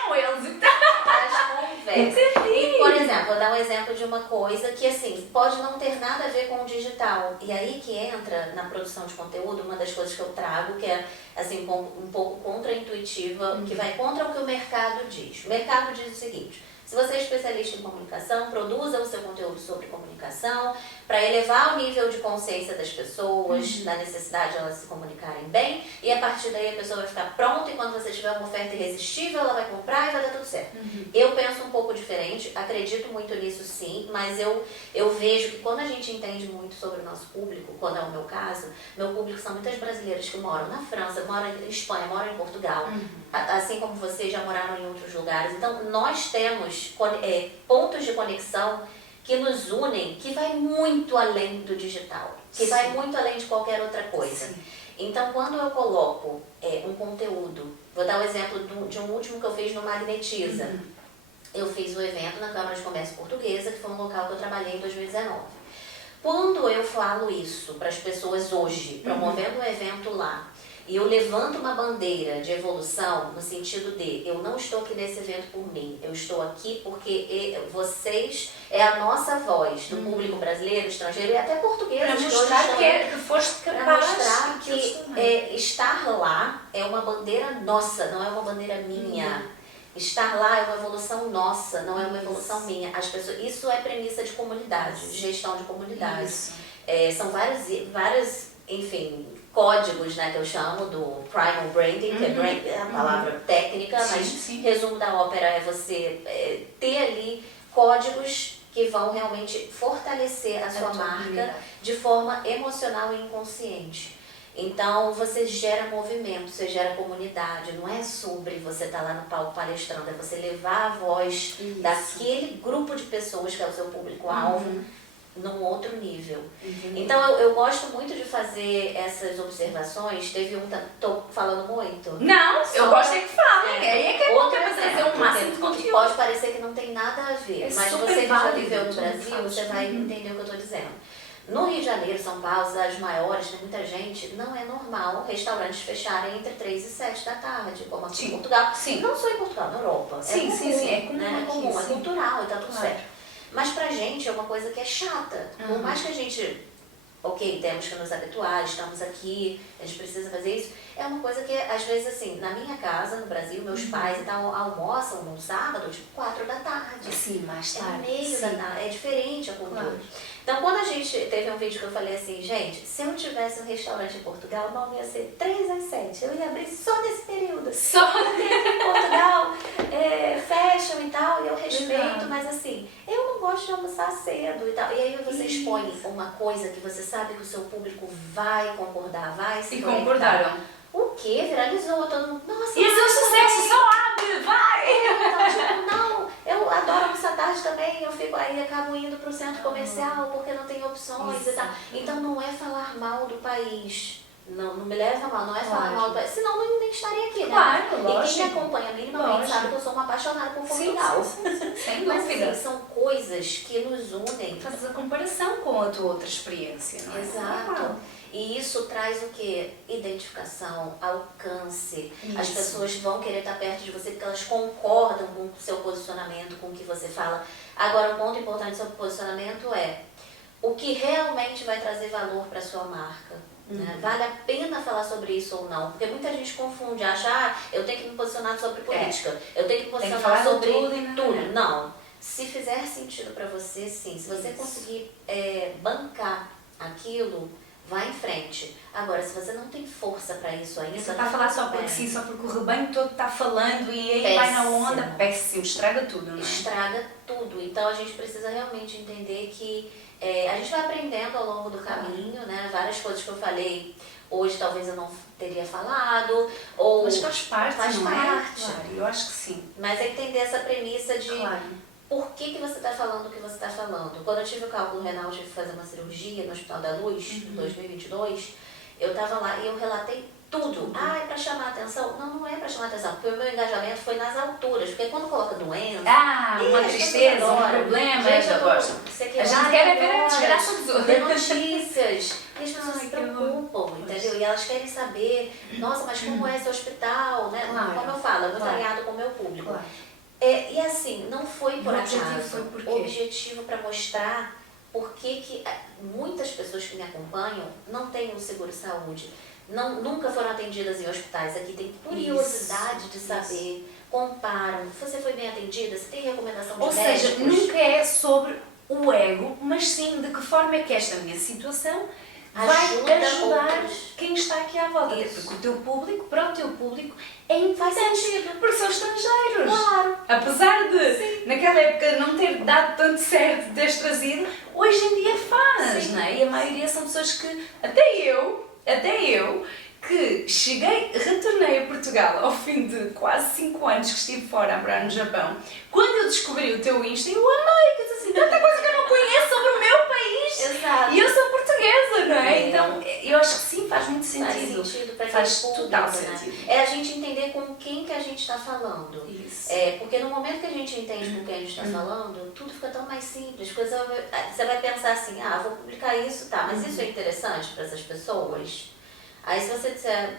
Como eles. Traz conversa. E, por exemplo, vou dar um exemplo de uma coisa que, assim, pode não ter nada a ver com o digital. E aí que entra na produção de conteúdo, uma das coisas que eu trago, que é, assim, um pouco contra-intuitiva, que vai contra o que o mercado diz. O mercado diz o seguinte: Se você é especialista em comunicação, produza o seu conteúdo sobre comunicação para elevar o nível de consciência das pessoas, da necessidade de elas se comunicarem bem, e a partir daí a pessoa vai ficar pronta e quando você tiver uma oferta irresistível, ela vai comprar e vai dar tudo certo. Eu penso um pouco diferente, acredito muito nisso sim, mas eu vejo que quando a gente entende muito sobre o nosso público, quando é o meu caso, meu público são muitas brasileiras que moram na França, moram em Espanha, moram em Portugal, assim como vocês já moraram em outros lugares. Então, nós temos pontos de conexão que nos unem, que vai muito além do digital, que vai muito além de qualquer outra coisa. Sim. Então, quando eu coloco um conteúdo, vou dar o exemplo de um último que eu fiz no Magnetiza. Eu fiz um evento na Câmara de Comércio Portuguesa, que foi um local que eu trabalhei em 2019. Quando eu falo isso para as pessoas hoje, promovendo um evento lá, e eu levanto uma bandeira de evolução no sentido de eu não estou aqui nesse evento por mim, eu estou aqui porque vocês é a nossa voz do público brasileiro, estrangeiro e até português. Para mostrar que foste capaz. Para mostrar que estar lá é uma bandeira nossa, não é uma bandeira minha. Estar lá é uma evolução nossa, não é uma evolução minha. As pessoas, isso é premissa de comunidade, de gestão de comunidade. São vários, enfim, códigos, né, que eu chamo do primal branding, que é a palavra técnica, mas resumo da ópera é você ter ali códigos que vão realmente fortalecer a sua marca de forma emocional e inconsciente. Então, você gera movimento, você gera comunidade, não é sobre você estar lá no palco palestrando, é você levar a voz daquele grupo de pessoas que é o seu público-alvo num outro nível. Então, eu gosto muito de fazer essas observações. Teve tô falando muito. Não, eu gosto que falem. Aí é que é bom para trazer um máximo de conteúdo. Pode parecer que não tem nada a ver, mas você que já viveu no Brasil, você vai entender o que eu estou dizendo. No Rio de Janeiro, São Paulo, cidades maiores, tem muita gente, não é normal restaurantes fecharem entre 3 e 7 da tarde, como aqui em Portugal. Não só em Portugal, na Europa. É comum, é cultural e tá tudo certo. Mas pra gente é uma coisa que é chata. Por mais que a gente, temos que nos habituar, estamos aqui, a gente precisa fazer isso, é uma coisa que, às vezes, assim, na minha casa, no Brasil, meus pais e tal, almoçam no sábado, tipo 4 da tarde. Sim, mais tarde. É meio da tarde, é diferente a cultura. Então, quando a gente teve um vídeo que eu falei assim, gente, se eu tivesse um restaurante em Portugal, o nome ia ser 3 às 7. Eu ia abrir só nesse período. Só porque em Portugal fecham e tal, e eu respeito, mas assim, eu não gosto de almoçar cedo e tal. E aí você expõe uma coisa que você sabe que o seu público vai concordar, vai se conectar. Concordaram. O quê? Viralizou, todo mundo, nossa, isso é um sucesso, só abre, vai! Então, tipo, não, eu adoro almoçar tarde também, eu fico aí, acabo indo pro centro comercial porque não tem opções e tal. Então não é falar mal do país, não me leva mal, não é falar mal do país, senão eu nem estaria aqui, né? Claro, lógico. E quem me acompanha minimamente sabe que eu sou uma apaixonada por Portugal. Sem Mas dúvida. assim, são coisas que nos unem. Faz a comparação com a tua outra experiência, não é? Exato. E isso traz o quê? Identificação, alcance. As pessoas vão querer estar perto de você porque elas concordam com o seu posicionamento, com o que você fala. Agora, um ponto importante do seu posicionamento é o que realmente vai trazer valor para a sua marca. Né? Vale a pena falar sobre isso ou não? Porque muita gente confunde, acha, eu tenho que me posicionar sobre política, eu tenho que me posicionar sobre tudo. Não. Se fizer sentido para você, sim. Se você conseguir bancar aquilo, vai em frente. Agora, se você não tem força para isso ainda... Você está a falar só porque sim, só porque o rebanho todo está falando e aí vai na onda, péssimo, estraga tudo, não é? Estraga tudo. Então, a gente precisa realmente entender que a gente vai aprendendo ao longo do caminho, né? Várias coisas que eu falei hoje, talvez eu não teria falado, ou... Mas faz parte, não é? Claro, eu acho que sim. Mas é entender essa premissa de... Por que você está falando o que você está falando? Quando eu tive o cálculo renal, tive que fazer uma cirurgia no Hospital da Luz, em 2022, eu estava lá e eu relatei tudo. É para chamar atenção? Não é para chamar atenção, porque o meu engajamento foi nas alturas. Porque quando coloca doença... uma tristeza, um problema, gente, eu gosto. A gente quer ver a desgraça dos outros. Ver notícias. E as pessoas se preocupam, entendeu? E elas querem saber, nossa, mas como é esse hospital, né? Como eu falo, eu muito alinhado com o meu público. E assim, não foi por acaso. O objetivo para mostrar por que muitas pessoas que me acompanham não têm um seguro-saúde, nunca foram atendidas em hospitais. Aqui tem curiosidade de saber comparam. Você foi bem atendida? Você tem recomendação de Ou médicos? seja, nunca é sobre o ego, mas sim de que forma é que esta minha situação vai ajudar outros. quem está aqui à volta. Isso. Porque o teu público, para o teu público, é importante. Faz sentido. Porque são estrangeiros. Claro. Apesar de, naquela época, não ter dado tanto certo de teres trazido, hoje em dia faz, Sim. não é? E a maioria são pessoas que, até eu, que retornei a Portugal ao fim de quase 5 anos que estive fora a morar no Japão, quando eu descobri o teu Insta, eu amei, que assim, tanta coisa que eu não conheço sobre o meu país. Exato. E eu sou portuguesa, não é? Então, eu acho que sim, faz muito sentido. Faz sentido para Faz aquele total público, né? sentido. É a gente entender com quem que a gente está falando. Isso. Porque no momento que a gente entende com quem a gente está falando, tudo fica tão mais simples. Você vai pensar assim, vou publicar isso, tá, mas isso é interessante para essas pessoas? Aí se você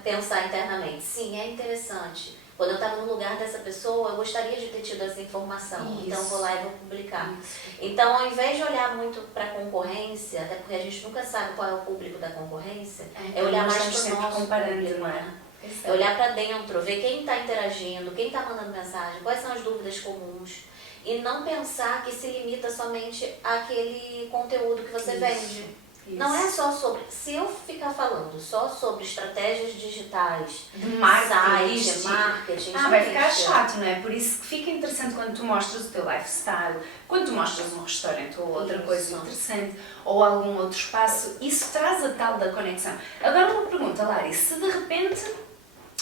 pensar internamente, sim, é interessante. Quando eu estava no lugar dessa pessoa, eu gostaria de ter tido essa informação. Isso. Então eu vou lá e vou publicar. Isso. Então, ao invés de olhar muito para a concorrência, até porque a gente nunca sabe qual é o público da concorrência, é olhar nós mais estamos para o sempre nosso comparando, público, não é? né? É olhar para dentro, ver quem está interagindo, quem está mandando mensagem, quais são as dúvidas comuns. E não pensar que se limita somente àquele conteúdo que você vende. Isso. Não é só sobre... Se eu ficar falando só sobre estratégias digitais, De marketing, site, marketing... vai ficar gente, chato, não é? Por isso que fica interessante quando tu mostras o teu lifestyle, quando tu mostras um restaurante ou outra Isso. coisa interessante, ou algum outro espaço, isso traz a tal da conexão. Agora uma pergunta, Lari, se de repente,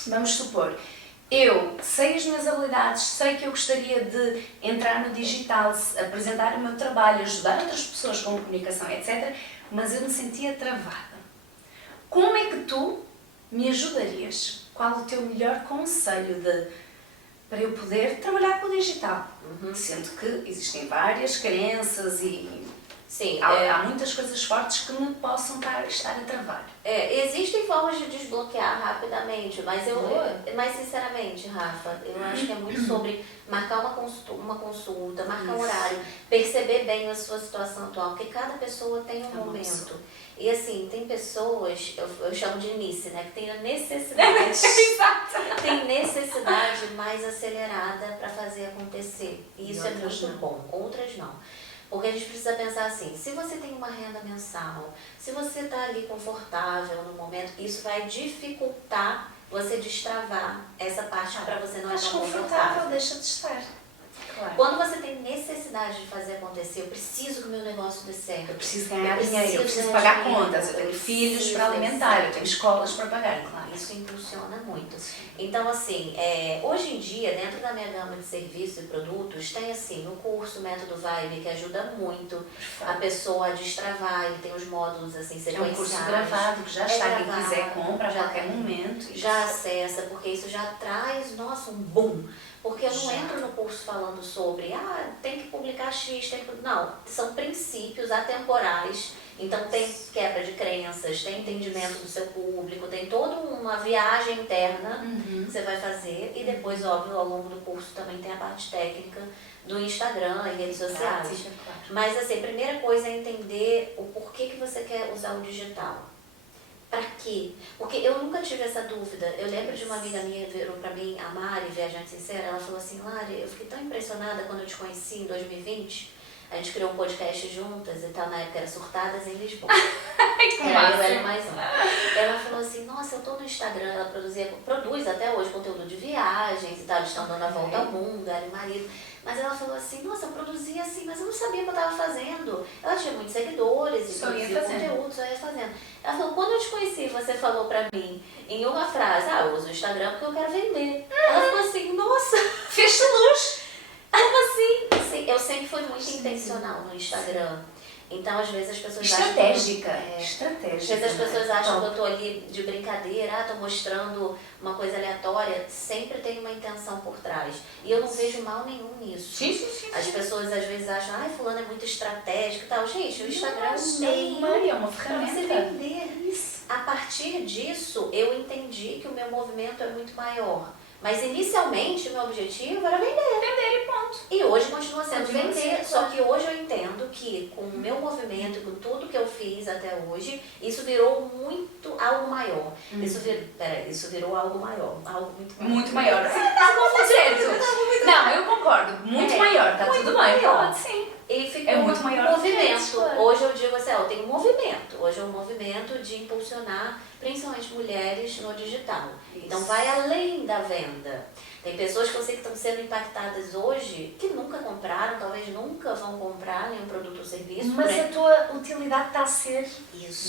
vamos supor, eu sei as minhas habilidades, sei que eu gostaria de entrar no digital, apresentar o meu trabalho, ajudar outras pessoas com comunicação, etc., mas eu me sentia travada. Como é que tu me ajudarias? Qual o teu melhor conselho para eu poder trabalhar com o digital? Sendo que existem várias crenças e Sim, há muitas coisas fortes que me possam estar a travar. Existem formas de desbloquear rapidamente, mas sinceramente, Rafa, eu acho que é muito sobre marcar uma consulta, marcar um horário, perceber bem a sua situação atual, porque cada pessoa tem um momento. E assim, tem pessoas, eu chamo de nice, né, que tem a necessidade, tem necessidade mais acelerada para fazer acontecer. E isso é muito bom, outras não. Porque a gente precisa pensar assim, se você tem uma renda mensal, se você está ali confortável no momento, isso vai dificultar você destravar essa parte para você não é tão confortável. Deixa de estar. Claro. Quando você tem necessidade de fazer acontecer, eu preciso que o meu negócio dê certo. Eu preciso ganhar dinheiro, eu preciso pagar contas, eu tenho filhos para alimentar, eu tenho escolas para pagar, claro. Isso impulsiona muito. Então, assim, hoje em dia, dentro da minha gama de serviços e produtos, tem assim, o curso Método Vibe, que ajuda muito a pessoa a destravar, ele tem os módulos assim, sequenciais. É um curso gravado, que já está, quem gravado, quiser compra a qualquer momento. Já acessa, porque isso já traz, nossa, um boom. Porque eu não entro no curso falando sobre, tem que publicar X, não, são princípios atemporais. Então tem quebra de crenças, tem entendimento do seu público, tem toda uma viagem interna que você vai fazer. E depois, óbvio, ao longo do curso também tem a parte técnica do Instagram e redes sociais. Claro. Mas assim, a primeira coisa é entender o porquê que você quer usar o digital. Pra quê? Porque eu nunca tive essa dúvida. Eu lembro de uma amiga minha que virou pra mim, a Mari, Viajante Sincera, ela falou assim, Lari, eu fiquei tão impressionada quando eu te conheci em 2020. A gente criou um podcast juntas e tal, na época era Surtadas em Lisboa. Era eu, ela e mais uma. Ela falou assim, nossa, eu tô no Instagram, ela produz até hoje conteúdo de viagens e tal, eles estão dando a volta ao mundo, ela e o marido. Mas ela falou assim, nossa, eu produzia assim, mas eu não sabia o que eu estava fazendo. Ela tinha muitos seguidores e produzia conteúdo, só ia fazendo. Ela falou, quando eu te conheci, você falou pra mim em uma frase, eu uso o Instagram porque eu quero vender. Ela falou assim, nossa, fecha luz. Como assim? Eu sempre fui muito intencional no Instagram. Então, às vezes as pessoas estratégica. Às vezes as pessoas acham que eu tô ali de brincadeira, tô mostrando uma coisa aleatória. Sempre tem uma intenção por trás. E eu não vejo mal nenhum nisso. Sim. As pessoas às vezes acham, fulano é muito estratégico e tal. Gente, o Instagram é uma ferramenta. Pra você vender. Isso. A partir disso, eu entendi que o meu movimento é muito maior. Mas inicialmente o meu objetivo era vender. Vender e ponto. E hoje continua sendo vender, só que hoje eu entendo que com o meu movimento, com tudo que eu fiz até hoje, isso virou muito algo maior. Isso virou algo maior, algo muito maior. Tá certo. Não, eu concordo. Muito maior, tá tudo bem. Pode, sim. E ficou muito maior movimento. Hoje eu digo assim, eu tenho um movimento. Hoje é um movimento de impulsionar principalmente mulheres no digital. Isso. Então vai além da venda. Tem pessoas que eu sei que estão sendo impactadas hoje que nunca compraram, talvez nunca vão comprar nenhum produto ou serviço. Mas a tua utilidade está a ser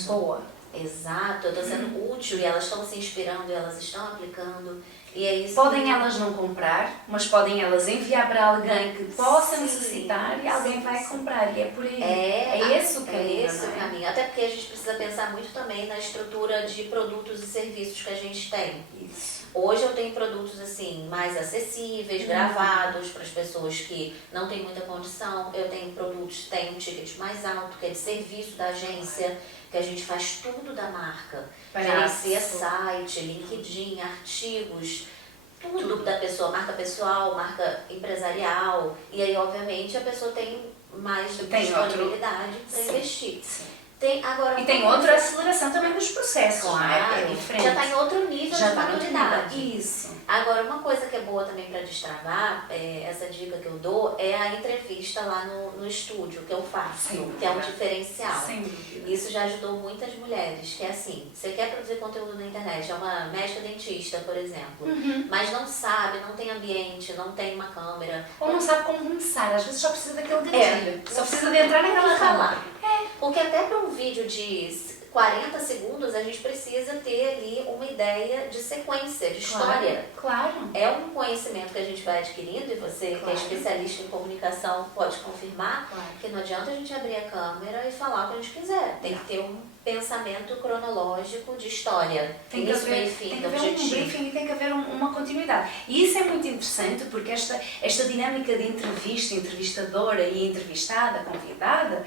boa. Exato, eu estou sendo útil e elas estão se inspirando e elas estão aplicando. E é isso. Podem elas não comprar, mas podem elas enviar para alguém que possa necessitar e alguém vai comprar. E é por aí. É esse o caminho. É esse o caminho. Até porque a gente precisa pensar muito também na estrutura de produtos e serviços que a gente tem. Isso. Hoje eu tenho produtos assim mais acessíveis, gravados para as pessoas que não têm muita condição. Eu tenho produtos, tenho um ticket mais alto, que é de serviço da agência, que a gente faz tudo da marca. Gerencia site, LinkedIn, artigos, tudo da pessoa, marca pessoal, marca empresarial. E aí, obviamente, a pessoa tem mais disponibilidade para investir. E tem outra aceleração também dos processos, claro, é diferente. Já está em outro nível de maturidade. Isso. Agora, uma coisa que é boa também para destravar, essa dica que eu dou, é a entrevista lá no estúdio que eu faço, que é um diferencial. Sem dúvida. Isso já ajudou muitas mulheres, que é assim, você quer produzir conteúdo na internet, é uma médica dentista, por exemplo, mas não sabe, não tem ambiente, não tem uma câmera. Ou não sabe como começar, às vezes só precisa daquele gatilho. Só precisa de entrar naquela sala. Porque até para um vídeo de 40 segundos, a gente precisa ter ali uma ideia de sequência, de história. Claro. É um conhecimento que a gente vai adquirindo, e você que é especialista em comunicação pode confirmar, que não adianta a gente abrir a câmera e falar o que a gente quiser. Tem que ter um pensamento cronológico de história. Tem que haver um briefing e tem que haver uma continuidade. E isso é muito interessante porque esta dinâmica de entrevista, entrevistadora e entrevistada, convidada,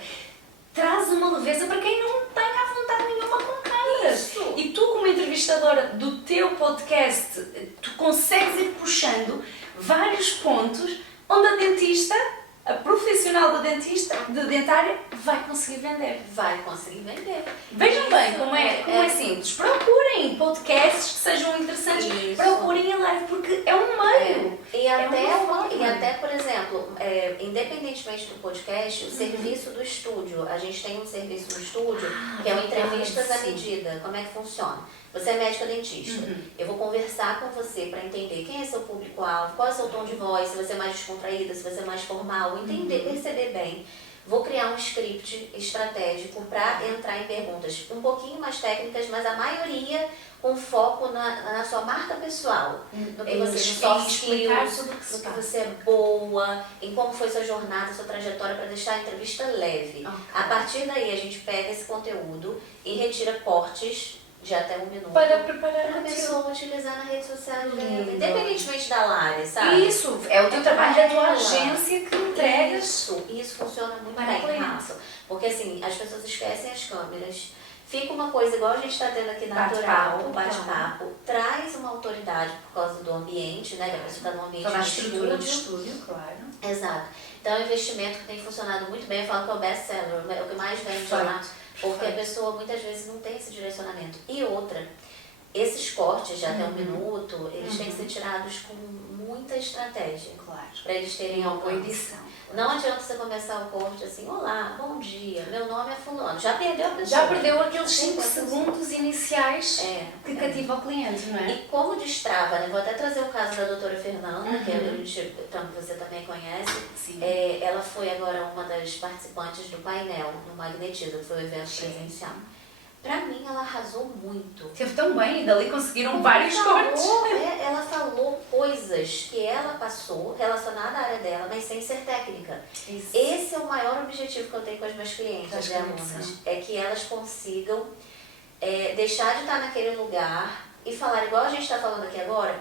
traz uma leveza para quem não tem à vontade nenhuma com câmeras. E tu, como entrevistadora do teu podcast, tu consegues ir puxando vários pontos onde a dentista, a profissional de dentária, vai conseguir vender. Vai conseguir vender. Vejam bem como é simples. Procurem podcasts que sejam interessantes. Procurem a live, porque é um meio. E até, por exemplo, independentemente do podcast, o serviço do estúdio. A gente tem um serviço no estúdio que é o entrevistas à medida. Como é que funciona? Você é médica dentista. Eu vou conversar com você para entender quem é seu público-alvo, qual é o seu tom de voz, se você é mais descontraída, se você é mais formal, entender, perceber bem. Vou criar um script estratégico para entrar em perguntas um pouquinho mais técnicas, mas a maioria com foco na sua marca pessoal, no que você soft skills, no que você é boa, em como foi sua jornada, sua trajetória, para deixar a entrevista leve. A partir daí a gente pega esse conteúdo e retira cortes de até 1 minuto. Para preparar a pessoa utilizar na rede social dela, independentemente da área, sabe? Isso, é o teu trabalho da tua agência que entrega. Isso funciona muito bem, Rafa. Porque assim, as pessoas esquecem as câmeras. Fica uma coisa igual a gente está tendo aqui natural, bate-papo, traz uma autoridade por causa do ambiente, né? Que a pessoa está no ambiente de estrutura de estúdio, claro. Exato. Então é um investimento que tem funcionado muito bem. Eu falo que é o best-seller, é o que mais vende lá. Porque a pessoa muitas vezes não tem esse direcionamento. E outra, esses cortes de até 1 minuto, eles têm que ser tirados com muita estratégia. Claro. Para eles terem uma boa edição. Não adianta você começar o corte assim, olá, bom dia, meu nome é fulano. Já perdeu a pessoa. Já perdeu aqueles 5 segundos iniciais que cativa o cliente, não é? E como destrava, né? Vou até trazer o caso da doutora Fernanda, que você também conhece. Sim. Ela foi agora uma das participantes do painel no Magnetismo, que foi o evento presencial. Pra mim, ela arrasou muito. Teve tão bem, e dali conseguiram vários cortes. Ela falou coisas que ela passou relacionadas à área dela, mas sem ser técnica. Isso. Esse é o maior objetivo que eu tenho com as minhas clientes e alunas. É que elas consigam deixar de estar naquele lugar e falar igual a gente está falando aqui agora,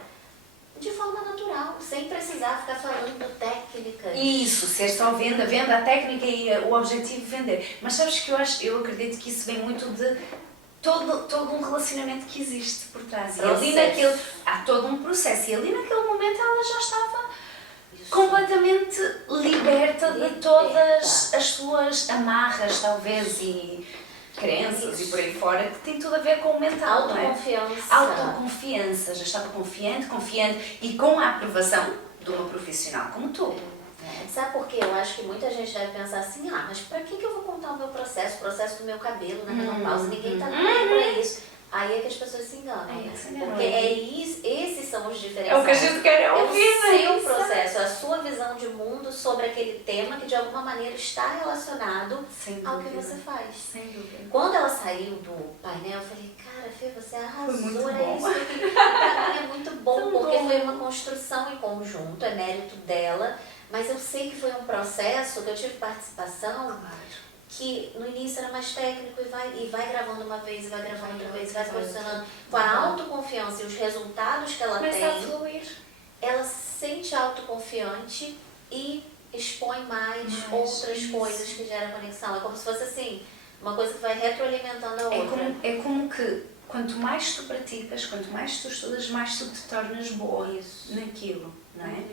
de forma natural, sem precisar ficar falando técnicas. Isso, ser só venda, a técnica e o objetivo vender. Mas sabes que eu acredito que isso vem muito de todo um relacionamento que existe por trás. E ali há todo um processo. E ali naquele momento ela já estava completamente liberta de todas as suas amarras, talvez, e crenças e por aí fora, que tem tudo a ver com o mental, não é? Autoconfiança. Autoconfiança, já estava confiante e com a aprovação de uma profissional como tu. Sabe por quê? Eu acho que muita gente deve pensar assim, mas pra que eu vou contar o meu processo, o processo do meu cabelo na menopausa? Ninguém tá nem pra isso. Aí é que as pessoas se enganam, né? Porque esses são os diferenciais. É o que a gente quer ouvir, né? É o seu processo, a sua visão de mundo sobre aquele tema que de alguma maneira está relacionado ao que você faz. Sem dúvida. Quando ela saiu do painel, eu falei, cara, Fê, você arrasou, foi muito bom. Isso aqui. Pra mim é muito bom, porque foi uma construção em conjunto, é mérito dela, mas eu sei que foi um processo que eu tive participação, que no início era mais técnico e vai gravando uma vez, vai gravando outra vez, vai posicionando com a autoconfiança e os resultados que ela tem, ela se sente autoconfiante e expõe mais outras coisas que geram conexão. É como se fosse assim, uma coisa que vai retroalimentando a outra. É como que quanto mais tu praticas, quanto mais tu estudas, mais tu te tornas boa naquilo, não é?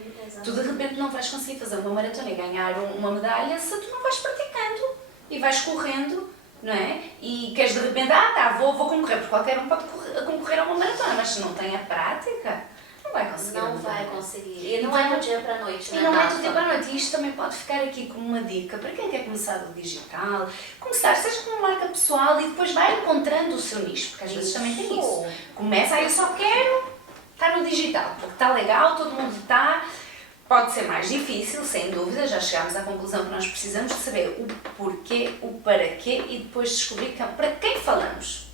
Tu de repente não vais conseguir fazer uma maratona e ganhar uma medalha se tu não vais praticando. E vais correndo, não é? E queres de repente, vou concorrer, porque qualquer um pode concorrer a uma maratona, mas se não tem a prática, não vai conseguir. Não vai conseguir. E não é do dia para a noite, né? E não é do dia para a noite. E isto também pode ficar aqui como uma dica para quem quer começar do digital, seja com uma marca pessoal e depois vai encontrando o seu nicho, porque às vezes também tem isso. Começa, eu só quero estar no digital, porque está legal, todo mundo está. Pode ser mais difícil, sem dúvida, já chegámos à conclusão que nós precisamos de saber o porquê, o para quê e depois descobrir para quem falamos.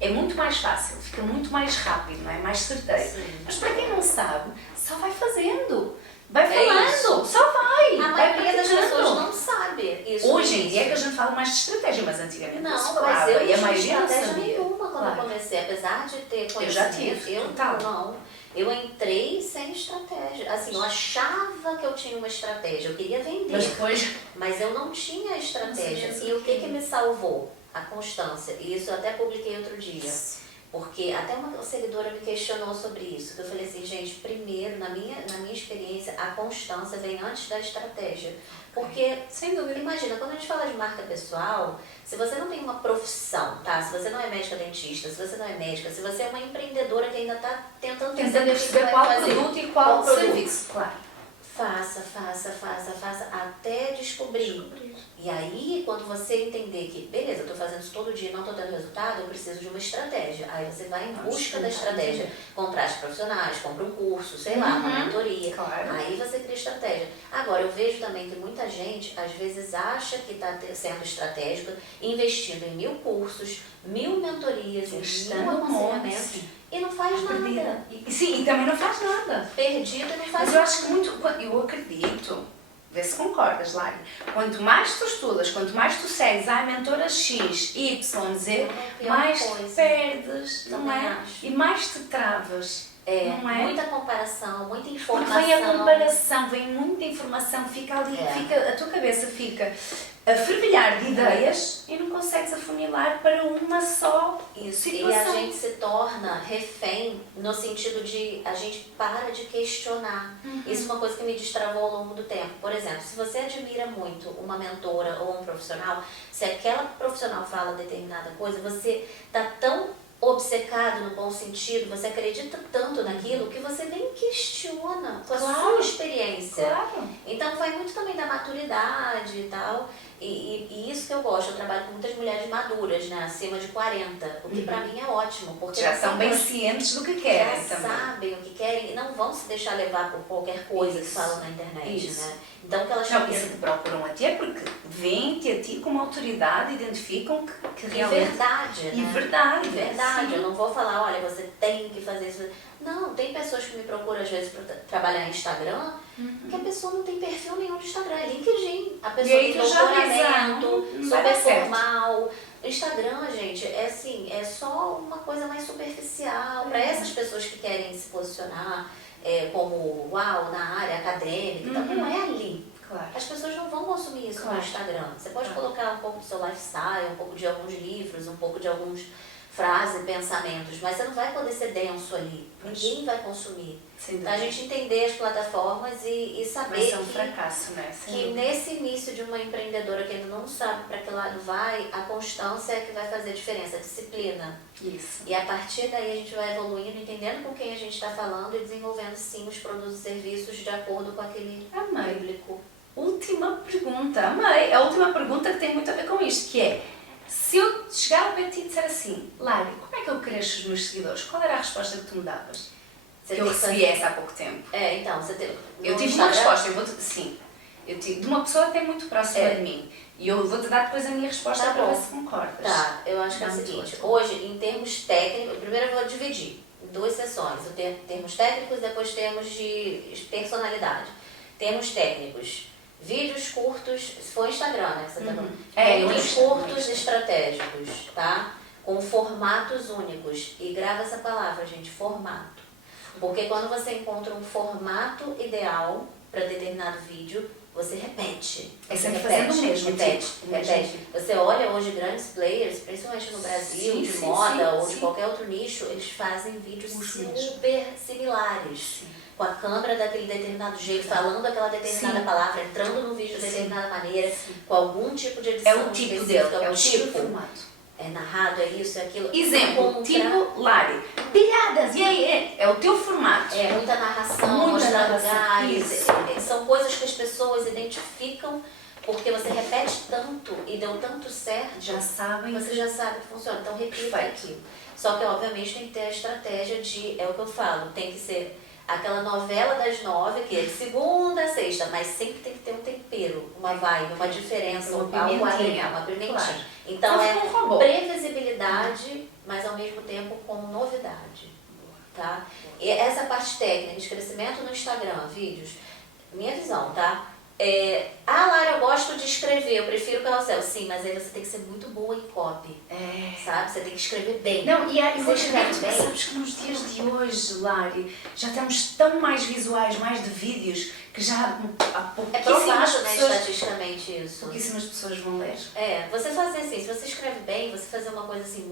É muito mais fácil, fica muito mais rápido, não é? Mais certeiro. Sim. Mas para quem não sabe, só vai fazendo. Vai falando, só vai. A maioria das pessoas não sabe isso. Hoje em dia é que a gente fala mais de estratégia, mas antigamente não se falava. Mas eu e a maioria não estratégia sabia. Nenhuma quando eu comecei, apesar de ter conhecimento. Eu já tive, Eu entrei sem estratégia. Assim, eu achava que eu tinha uma estratégia, eu queria vender. Mas eu não tinha estratégia. E o que me salvou? A constância. E isso eu até publiquei outro dia. Porque até uma seguidora me questionou sobre isso. Que eu falei assim, gente, primeiro, na minha experiência, a constância vem antes da estratégia. Porque, sem dúvida, imagina, quando a gente fala de marca pessoal, se você não tem uma profissão, tá? Se você não é médica dentista, se você não é médica, se você é uma empreendedora que ainda está tentando perceber qual produto e qual serviço. Claro. Faça, até descobrir. E aí, quando você entender que, beleza, eu estou fazendo isso todo dia e não estou tendo resultado, eu preciso de uma estratégia. Aí você vai em busca da estratégia. Contrate profissionais, compra um curso, sei lá, uma mentoria. Claro. Aí você cria estratégia. Agora, eu vejo também que muita gente, às vezes, acha que está sendo estratégica, investindo em 1000 cursos, 1000 mentorias, em 1000 aconselhamentos. E não faz nada. Sim, e também não faz nada. Perdido e não faz nada. Mas eu acho que eu acredito, vê se concordas, Lari, quanto mais tu estudas, quanto mais tu segues a mentora X, Y, Z, mais tu perdes, não é? E mais te travas. Não é? Muita comparação, muita informação. Porque vem a comparação, vem muita informação, fica ali, a tua cabeça fica a fervilhar de ideias e não consegues afunilar para uma só situação. E a gente se torna refém no sentido de a gente para de questionar. Isso é uma coisa que me destravou ao longo do tempo. Por exemplo, se você admira muito uma mentora ou um profissional, se aquela profissional fala determinada coisa, você está tão obcecado no bom sentido, você acredita tanto naquilo que você nem questiona com a sua experiência. Claro. Então vai muito também da maturidade e tal. E isso que eu gosto, eu trabalho com muitas mulheres maduras, né, acima de 40, o que pra mim é ótimo. Porque já são bem cientes do que querem já também. Sabem o que querem e não vão se deixar levar por qualquer coisa que falam na internet, né? Então que elas não, porque te procuram a ti é porque veem-te a ti como autoridade, identificam que realmente... verdade, e né? verdade. Verdade, eu não vou falar, olha, você tem que fazer isso. Não, tem pessoas que me procuram às vezes para trabalhar em Instagram, que a pessoa não tem perfil nenhum de Instagram, é LinkedIn. A pessoa tem doutoramento, super formal. Instagram, gente, é assim, é só uma coisa mais superficial. Para essas pessoas que querem se posicionar como, na área acadêmica, então não é ali. Claro. As pessoas não vão consumir isso no Instagram. Você pode colocar um pouco do seu lifestyle, um pouco de alguns livros, um pouco de alguns frases, pensamentos, mas você não vai poder ser denso ali. Ninguém vai consumir. Então a gente entender as plataformas e saber vai ser um fracasso, né? Que nesse início de uma empreendedora que ainda não sabe para que lado vai, a constância é que vai fazer a diferença, a disciplina. Isso. E a partir daí a gente vai evoluindo, entendendo com quem a gente está falando e desenvolvendo sim os produtos e serviços de acordo com aquele público. Última pergunta, amei. A última pergunta que tem muito a ver com isto, que é: se eu chegar ao pé de ti e disser assim, Lari, como é que eu cresço os meus seguidores? Qual era a resposta que tu me davas? Que eu recebi essa há pouco tempo. Então, você teve... Eu tive uma resposta, sim. Eu tive de uma pessoa até muito próxima de mim. E eu vou-te dar depois a minha resposta para ver se concordas. Tá, eu acho que é o seguinte. Hoje, em termos técnicos, primeiro eu vou dividir em 2 sessões. Termos técnicos e depois termos de personalidade. Termos técnicos. Vídeos curtos, se for Instagram, né? Que você tá falando. Vídeos curtos estratégicos, tá? Com formatos únicos. E grava essa palavra, gente, formato. Porque quando você encontra um formato ideal para determinado vídeo, você repete. É sempre fazendo o mesmo. Repete. Você olha hoje grandes players, principalmente no Brasil, de moda ou de qualquer outro nicho, eles fazem vídeos super similares. Com a câmera daquele determinado jeito, falando aquela determinada palavra, entrando no vídeo de determinada maneira, com algum tipo de edição. É o tipo dele, é o tipo do formato. É narrado, é isso, é aquilo. Exemplo, tipo Lari. Pilhadas, e aí? É o teu formato. É muita narração, mostrar lugares. São coisas que as pessoas identificam porque você repete tanto e deu tanto certo. Já sabem. Você já sabe que funciona. Então repita aquilo. Só que obviamente tem que ter a estratégia de, é o que eu falo, tem que ser aquela novela das 9, que é de segunda a sexta, mas sempre tem que ter um tempero, uma vibe, uma diferença, uma pimentinha. Claro. Então é previsibilidade, mas ao mesmo tempo com novidade. Tá? E essa parte técnica de crescimento no Instagram, vídeos, minha visão, tá? Lara, eu gosto de escrever, eu prefiro carrossel. Sim, mas aí você tem que ser muito boa em copy. Sabe? Você tem que escrever bem. Não, e eu acredito que sabes que nos dias de hoje, Lari, já estamos tão mais visuais, mais de vídeos, que já há pouquíssimas pessoas... né, estatisticamente isso. Pouquíssimas pessoas vão ler. Você fazer assim, se você escreve bem, você fazer uma coisa assim,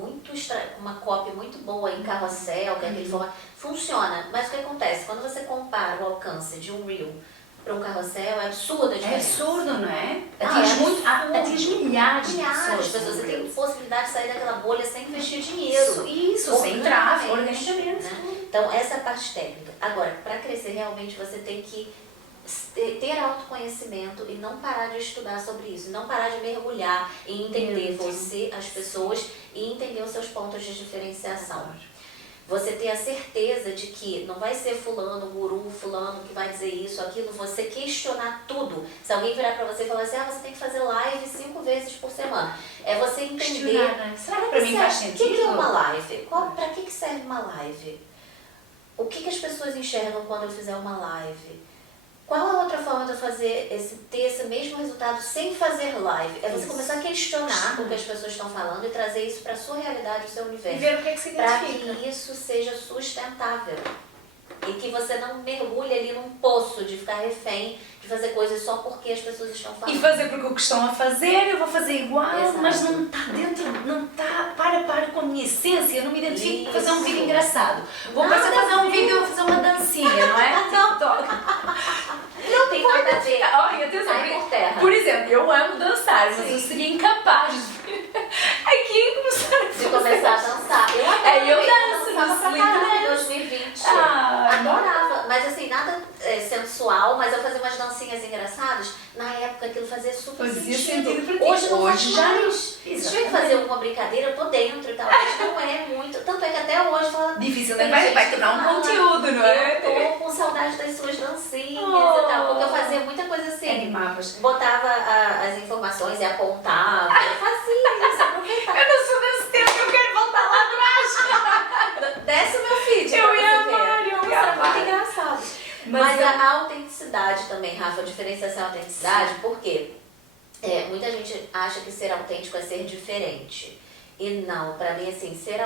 uma copy muito boa em carrossel, que é aquele formato, funciona. Mas o que acontece? Quando você compara o alcance de um Reel para um carrossel, é absurdo a diferença. É absurdo, não é? Atinge milhares de pessoas. Você tem possibilidade de sair daquela bolha sem investir dinheiro. Isso, sem tráfego, organicamente. Né? Então, essa é a parte técnica. Agora, para crescer realmente, você tem que ter autoconhecimento e não parar de estudar sobre isso. Não parar de mergulhar e entender você, as pessoas e entender os seus pontos de diferenciação. Você ter a certeza de que não vai ser fulano, guru, fulano que vai dizer isso, aquilo, você questionar tudo. Se alguém virar para você e falar assim, você tem que fazer live 5 vezes por semana. É você entender... Né? Será que para mim faz sentido? O que é uma live? Para que serve uma live? O que as pessoas enxergam quando eu fizer uma live? Qual a outra forma de eu ter esse mesmo resultado sem fazer live? É você começar a questionar o que as pessoas estão falando e trazer isso para a sua realidade, o seu universo. E ver o que é que se identifica. Para que isso seja sustentável. E que você não mergulhe ali num poço de ficar refém, de fazer coisas só porque as pessoas estão falando. E fazer porque o que estão a fazer, eu vou fazer igual, mas não está dentro, não está para com a minha essência, eu não me identifico com fazer um vídeo engraçado. Vou fazer um vídeo, vou fazer uma dancinha, não é? Não tem nada a ver. Olha, atenção, por exemplo, eu amo dançar, mas eu seria incapaz de aqui começar a dançar. Eu danço no em 2020. Adorava. Mas assim, nada sensual, mas eu fazia umas dancinhas engraçadas. Na época aquilo fazia super sentido. Hoje não faz mais. Se tiver que fazer alguma brincadeira, eu tô dentro e tal. Mas não é muito. Tanto é que até hoje fala. Difícil, né? Vai tornar um conteúdo, não é? Eu tô com saudade das suas dancinhas e tal. Porque eu fazia muita coisa assim. Animavas. Botava as informações e apontava. Eu fazia isso, aproveitava. Eu não sou desse tempo, eu quero voltar lá atrás. Desce o meu feed. Eu ia amar. Muito engraçado. Mas a autenticidade também, Rafa, a diferenciação e a autenticidade, porque muita gente acha que ser autêntico é ser diferente. E não, pra mim, assim, ser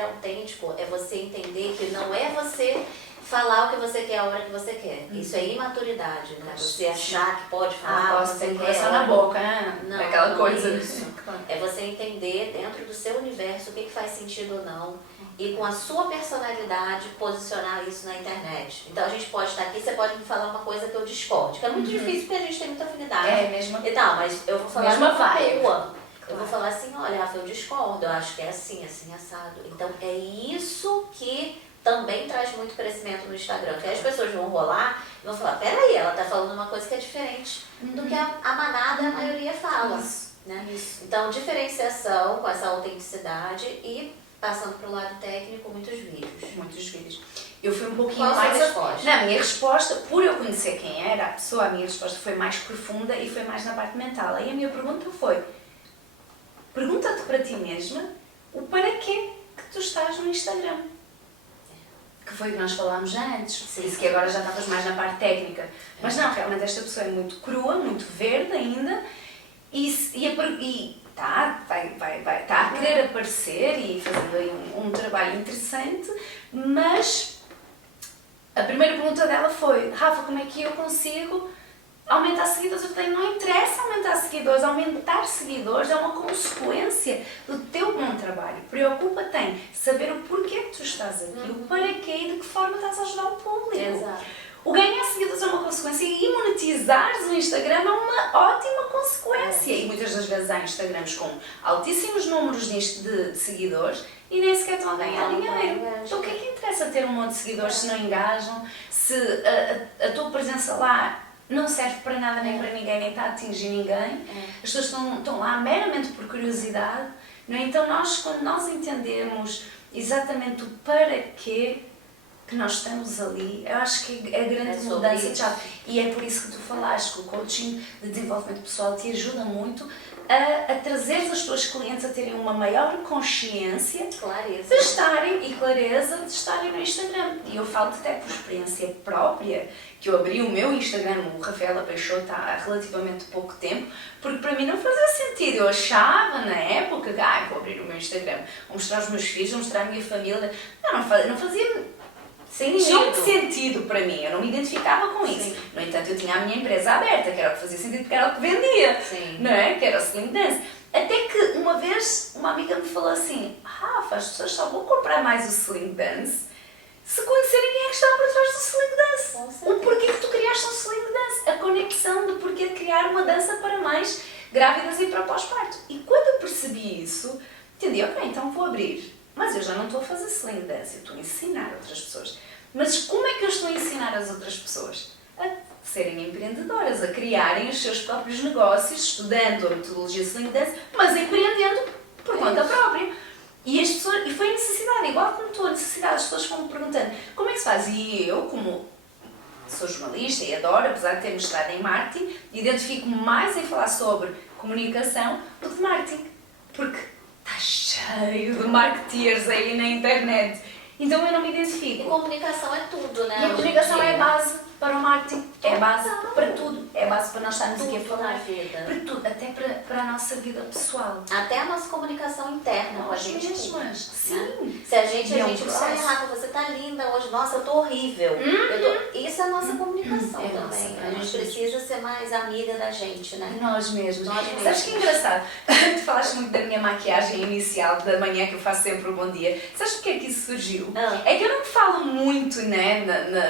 autêntico é você entender que não é você falar o que você quer a hora que você quer. Isso é imaturidade, né? Você achar que pode falar o que você quer. Só na boca, né? Não, aquela coisa. Isso. É você entender dentro do seu universo o que faz sentido ou não. E com a sua personalidade posicionar isso na internet. Então a gente pode estar aqui, você pode me falar uma coisa que eu discorde, que é muito difícil porque a gente tem muita afinidade. É, mesmo. E tal, mas eu vou falar mesma uma vibe. boa. Eu vou falar assim, olha, Rafa, eu discordo, eu acho que é assim, assim, assado. Então é isso que também traz muito crescimento no Instagram. Porque as pessoas vão rolar e vão falar, peraí, ela tá falando uma coisa que é diferente do que a manada, a maioria fala. Isso. Né? Então, diferenciação com essa autenticidade e passando pro lado técnico, muitos vídeos. Muitos vídeos. Eu fui um pouquinho Qual mais... a sua resposta? Na minha resposta, por eu conhecer quem era a pessoa, a minha resposta foi mais profunda e foi mais na parte mental. Aí a minha pergunta foi, pergunta-te para ti mesma o para quê que tu estás no Instagram. Que foi o que nós falámos já antes. Isso que agora já estavas mais na parte técnica. Mas não, realmente esta pessoa é muito crua, muito verde ainda e tá a querer aparecer e fazendo aí um trabalho interessante, mas a primeira pergunta dela foi, Rafa, como é que eu consigo aumentar seguidores? Eu falei, não interessa aumentar seguidores é uma consequência do teu bom trabalho. Preocupa-te em saber o porquê que tu estás aqui, o para quê e de que forma estás a ajudar o público. Exato. O ganhar seguidores é uma consequência e monetizares o Instagram é uma ótima consequência. E muitas das vezes há Instagrams com altíssimos números de seguidores e nem sequer estão a ganhar dinheiro. Então o que é que interessa ter um monte de seguidores se não engajam, se a tua presença lá não serve para nada nem para ninguém, nem está a atingir ninguém. As pessoas estão lá meramente por curiosidade. Não é? Então quando nós entendemos exatamente o para quê que nós estamos ali, eu acho que é a grande mudança de chave. E é por isso que tu falaste que o coaching de desenvolvimento pessoal te ajuda muito a trazer as tuas clientes a terem uma maior consciência clareza. De estarem, e clareza de estarem no Instagram. E eu falo até por experiência própria, que eu abri o meu Instagram, o Rafaela Peixoto, há relativamente pouco tempo, porque para mim não fazia sentido. Eu achava na época que vou abrir o meu Instagram, vou mostrar os meus filhos, vou mostrar a minha família. Não fazia nenhum sentido para mim, eu não me identificava com isso. Sim. No entanto, eu tinha a minha empresa aberta, que era o que fazia sentido, porque era o que vendia. Sim. Não é? Que era o Sling Dance. Até que uma vez uma amiga me falou assim, Rafa, as pessoas só vão comprar mais o Sling Dance se conhecerem quem é que está por trás do Sling Dance. O porquê que tu criaste um Sling Dance, a conexão do porquê de criar uma dança para mães grávidas e para pós-parto. E quando eu percebi isso, entendi, ok, então vou abrir. Mas eu já não estou a fazer Sling Dance, eu estou a ensinar outras pessoas. Mas como é que eu estou a ensinar as outras pessoas? A serem empreendedoras, a criarem os seus próprios negócios, estudando a metodologia Sling Dance, mas empreendendo por conta própria. E foi a necessidade, igual como tu, a necessidade, as pessoas vão me perguntando como é que se faz? E eu, como sou jornalista e adoro, apesar de ter mestrado em marketing, identifico-me mais em falar sobre comunicação do que marketing. Porque está cheio de marketeers aí na internet. Então eu não me identifico. E comunicação é tudo, né? E a comunicação é a base para o marketing, é a base para tudo, é a base para nós estarmos aqui a falar. Para tudo, até para a nossa vida pessoal. Até a nossa comunicação interna com a gente mesmas. Sim. Né? Se a gente olha, Rafa, você tá linda hoje, nossa, eu tô horrível. Isso é a nossa comunicação também. A gente precisa ser mais amiga da gente, né? Nós mesmos. Sabes que é engraçado? Tu falaste muito da minha maquiagem inicial da manhã, que eu faço sempre o bom dia. Sabes porque é que isso surgiu? É que eu não falo muito, né?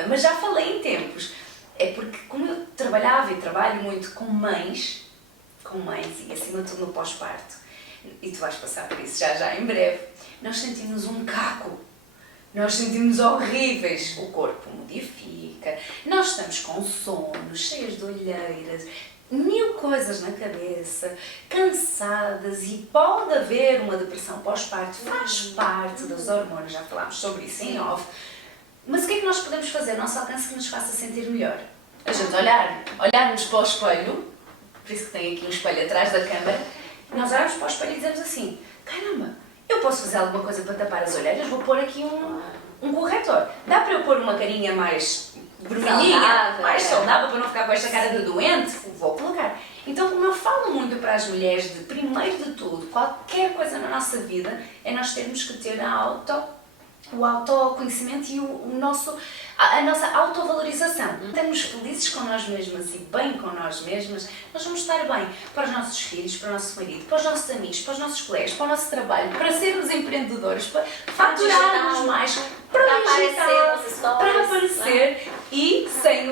Mas já falei em tempos. É porque como eu trabalhava e trabalho muito com mães e acima de tudo no pós-parto, e tu vais passar por isso já em breve, nós sentimos um caco, nós sentimos horríveis, o corpo modifica, nós estamos com sono, cheias de olheiras, 1000 coisas na cabeça, cansadas, e pode haver uma depressão pós-parto, faz parte dos hormônios, já falámos sobre isso em off. Mas o que é que nós podemos fazer ao nosso alcance que nos faça sentir melhor? A gente olharmos para o espelho, por isso que tem aqui um espelho atrás da câmara, nós olharmos para o espelho e dizemos assim, caramba, eu posso fazer alguma coisa para tapar as olheiras, vou pôr aqui um corretor. Dá para eu pôr uma carinha mais vermelhinha, mais saudável, para não ficar com esta cara de doente? Vou colocar. Então, como eu falo muito para as mulheres de, primeiro de tudo, qualquer coisa na nossa vida, é nós termos que ter a o autoconhecimento e a nossa autovalorização. Estamos felizes com nós mesmas e bem com nós mesmas, nós vamos estar bem para os nossos filhos, para o nosso marido, para os nossos amigos, para os nossos colegas, para o nosso trabalho, para sermos empreendedores, para faturarmos mais, para aparecer e sem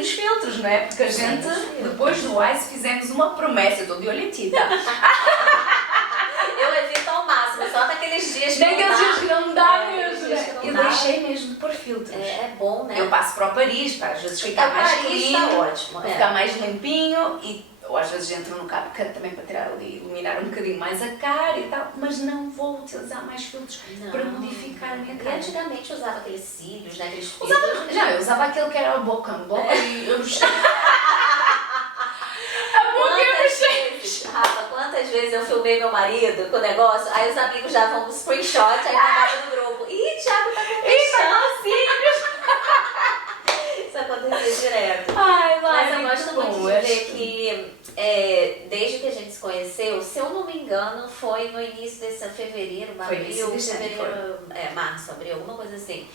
os filtros, não é? Porque a gente, depois do Wise, fizemos uma promessa. Eu estou de olho em ti, tá? Eu evito ao máximo, só naqueles dias que naqueles dias que não dá mesmo. Eu deixei mesmo de pôr filtros. É bom, né? Eu passo para o Paris, para às vezes ficar mais clean, está ótimo, ficar mais limpinho, ou às vezes entro no CapCut também para tirar ali, iluminar um bocadinho mais a cara e tal, mas não vou utilizar mais filtros para modificar a minha cara. E antigamente usava aqueles cílios, né? Aqueles filtros. Eu usava aquele que era o boca e eu Rafa, quantas vezes eu filmei meu marido com o negócio, aí os amigos davam um screenshot, aí mandavam no grupo. Ih, Thiago tá com Isso acontecia direto. Mas eu gosto muito de ver que desde que a gente se conheceu, se eu não me engano, foi no início desse fevereiro, março, abril, alguma coisa assim.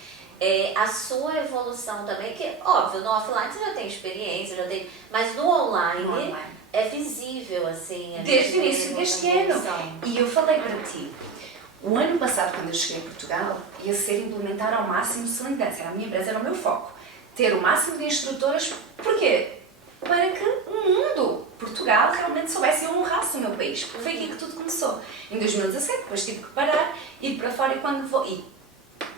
A sua evolução também, que óbvio, no offline você já tem experiência, mas no online é visível, assim. Desde o início deste ano. E eu falei para ti, o ano passado, quando eu cheguei a Portugal, ia ser implementar ao máximo Sling Dance. Era a minha empresa, era o meu foco. Ter o máximo de instrutoras. Porquê? Para que o mundo, Portugal, realmente soubesse e honrasse o meu país. Porque foi aqui que tudo começou. Em 2017, depois tive que parar, ir para fora e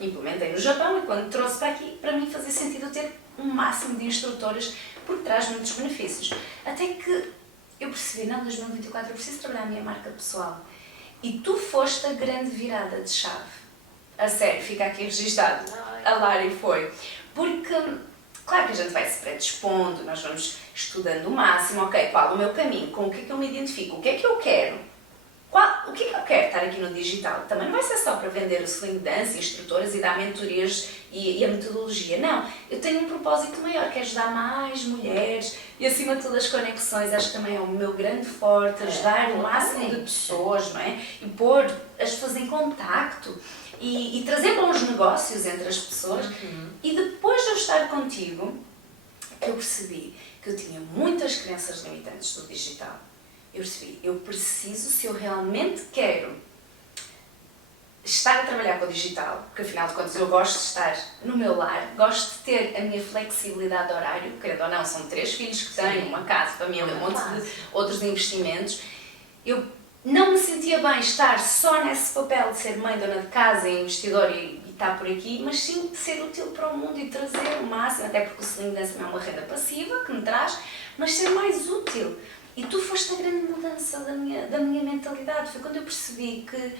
implementei no Japão, e quando trouxe para aqui, para mim fazia sentido ter um máximo de instrutoras, porque traz muitos benefícios. Até que eu percebi, não, em 2024 eu preciso trabalhar a minha marca pessoal. E tu foste a grande virada de chave. A sério, fica aqui registado. A Lari foi. Porque, claro que a gente vai se predispondo, nós vamos estudando o máximo, ok, qual o meu caminho, com o que é que eu me identifico, o que é que eu quero. O que é que eu quero estar aqui no digital? Também não vai ser só para vender o Sling Dance, instrutoras e dar mentorias e a metodologia. Não, eu tenho um propósito maior, que é ajudar mais mulheres e acima de todas as conexões. Acho que também é o meu grande forte, ajudar o máximo de pessoas, não é? E pôr as pessoas em contacto e trazer bons negócios entre as pessoas. E depois de eu estar contigo, eu percebi que eu tinha muitas crenças limitantes do digital. Eu percebi, eu preciso, se eu realmente quero estar a trabalhar com o digital, porque afinal de contas eu gosto de estar no meu lar, gosto de ter a minha flexibilidade de horário, querendo ou não, são 3 filhos que tenho, uma casa, família, um monte de outros investimentos. Eu não me sentia bem estar só nesse papel de ser mãe, dona de casa, investidor e estar por aqui, mas sim de ser útil para o mundo e trazer o máximo, até porque o Sling Dance não é uma renda passiva que me traz, mas ser mais útil. E tu foste a grande mudança da minha mentalidade. Foi quando eu percebi que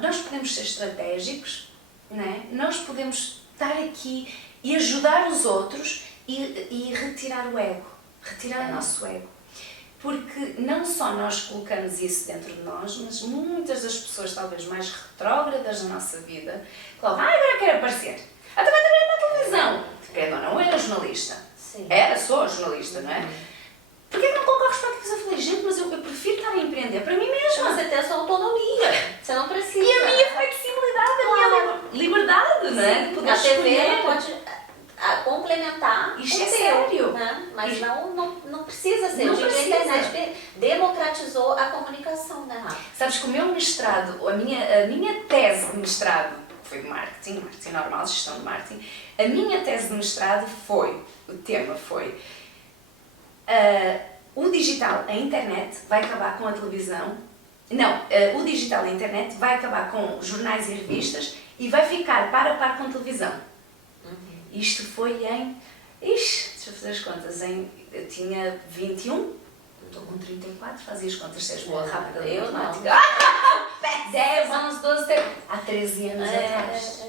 nós podemos ser estratégicos, não é? Nós podemos estar aqui e ajudar os outros e retirar o ego, retirar o nosso ego. Porque não só nós colocamos isso dentro de nós, mas muitas das pessoas talvez mais retrógradas da nossa vida, que logo, agora quero aparecer. Até vai trabalhar na televisão. Querendo ou não, eu era jornalista. Sim. Sou jornalista, não é? Porquê que não concorres para a televisão? Eu falei, gente, mas eu prefiro estar a empreender para mim mesma. Você tem a sua autonomia, você não precisa. E a minha flexibilidade, a minha liberdade, não é? De poder a TV escolher. pode complementar Isto é sério. Né? Mas não precisa ser. Não Hoje precisa. a internet democratizou a comunicação, né, Rafa? Sabes que o meu mestrado, a minha tese de mestrado, foi de marketing normal, gestão de marketing, a minha tese de mestrado o tema foi o digital, a internet, vai acabar com a televisão. O digital, a internet, vai acabar com jornais e revistas e vai ficar par a par com a televisão. Isto foi deixa eu fazer as contas, eu tinha 21, estou com 34, fazia as contas, se és boa, rápida, eu não. matemática. 10, 11, 12, 13, há 13 anos atrás.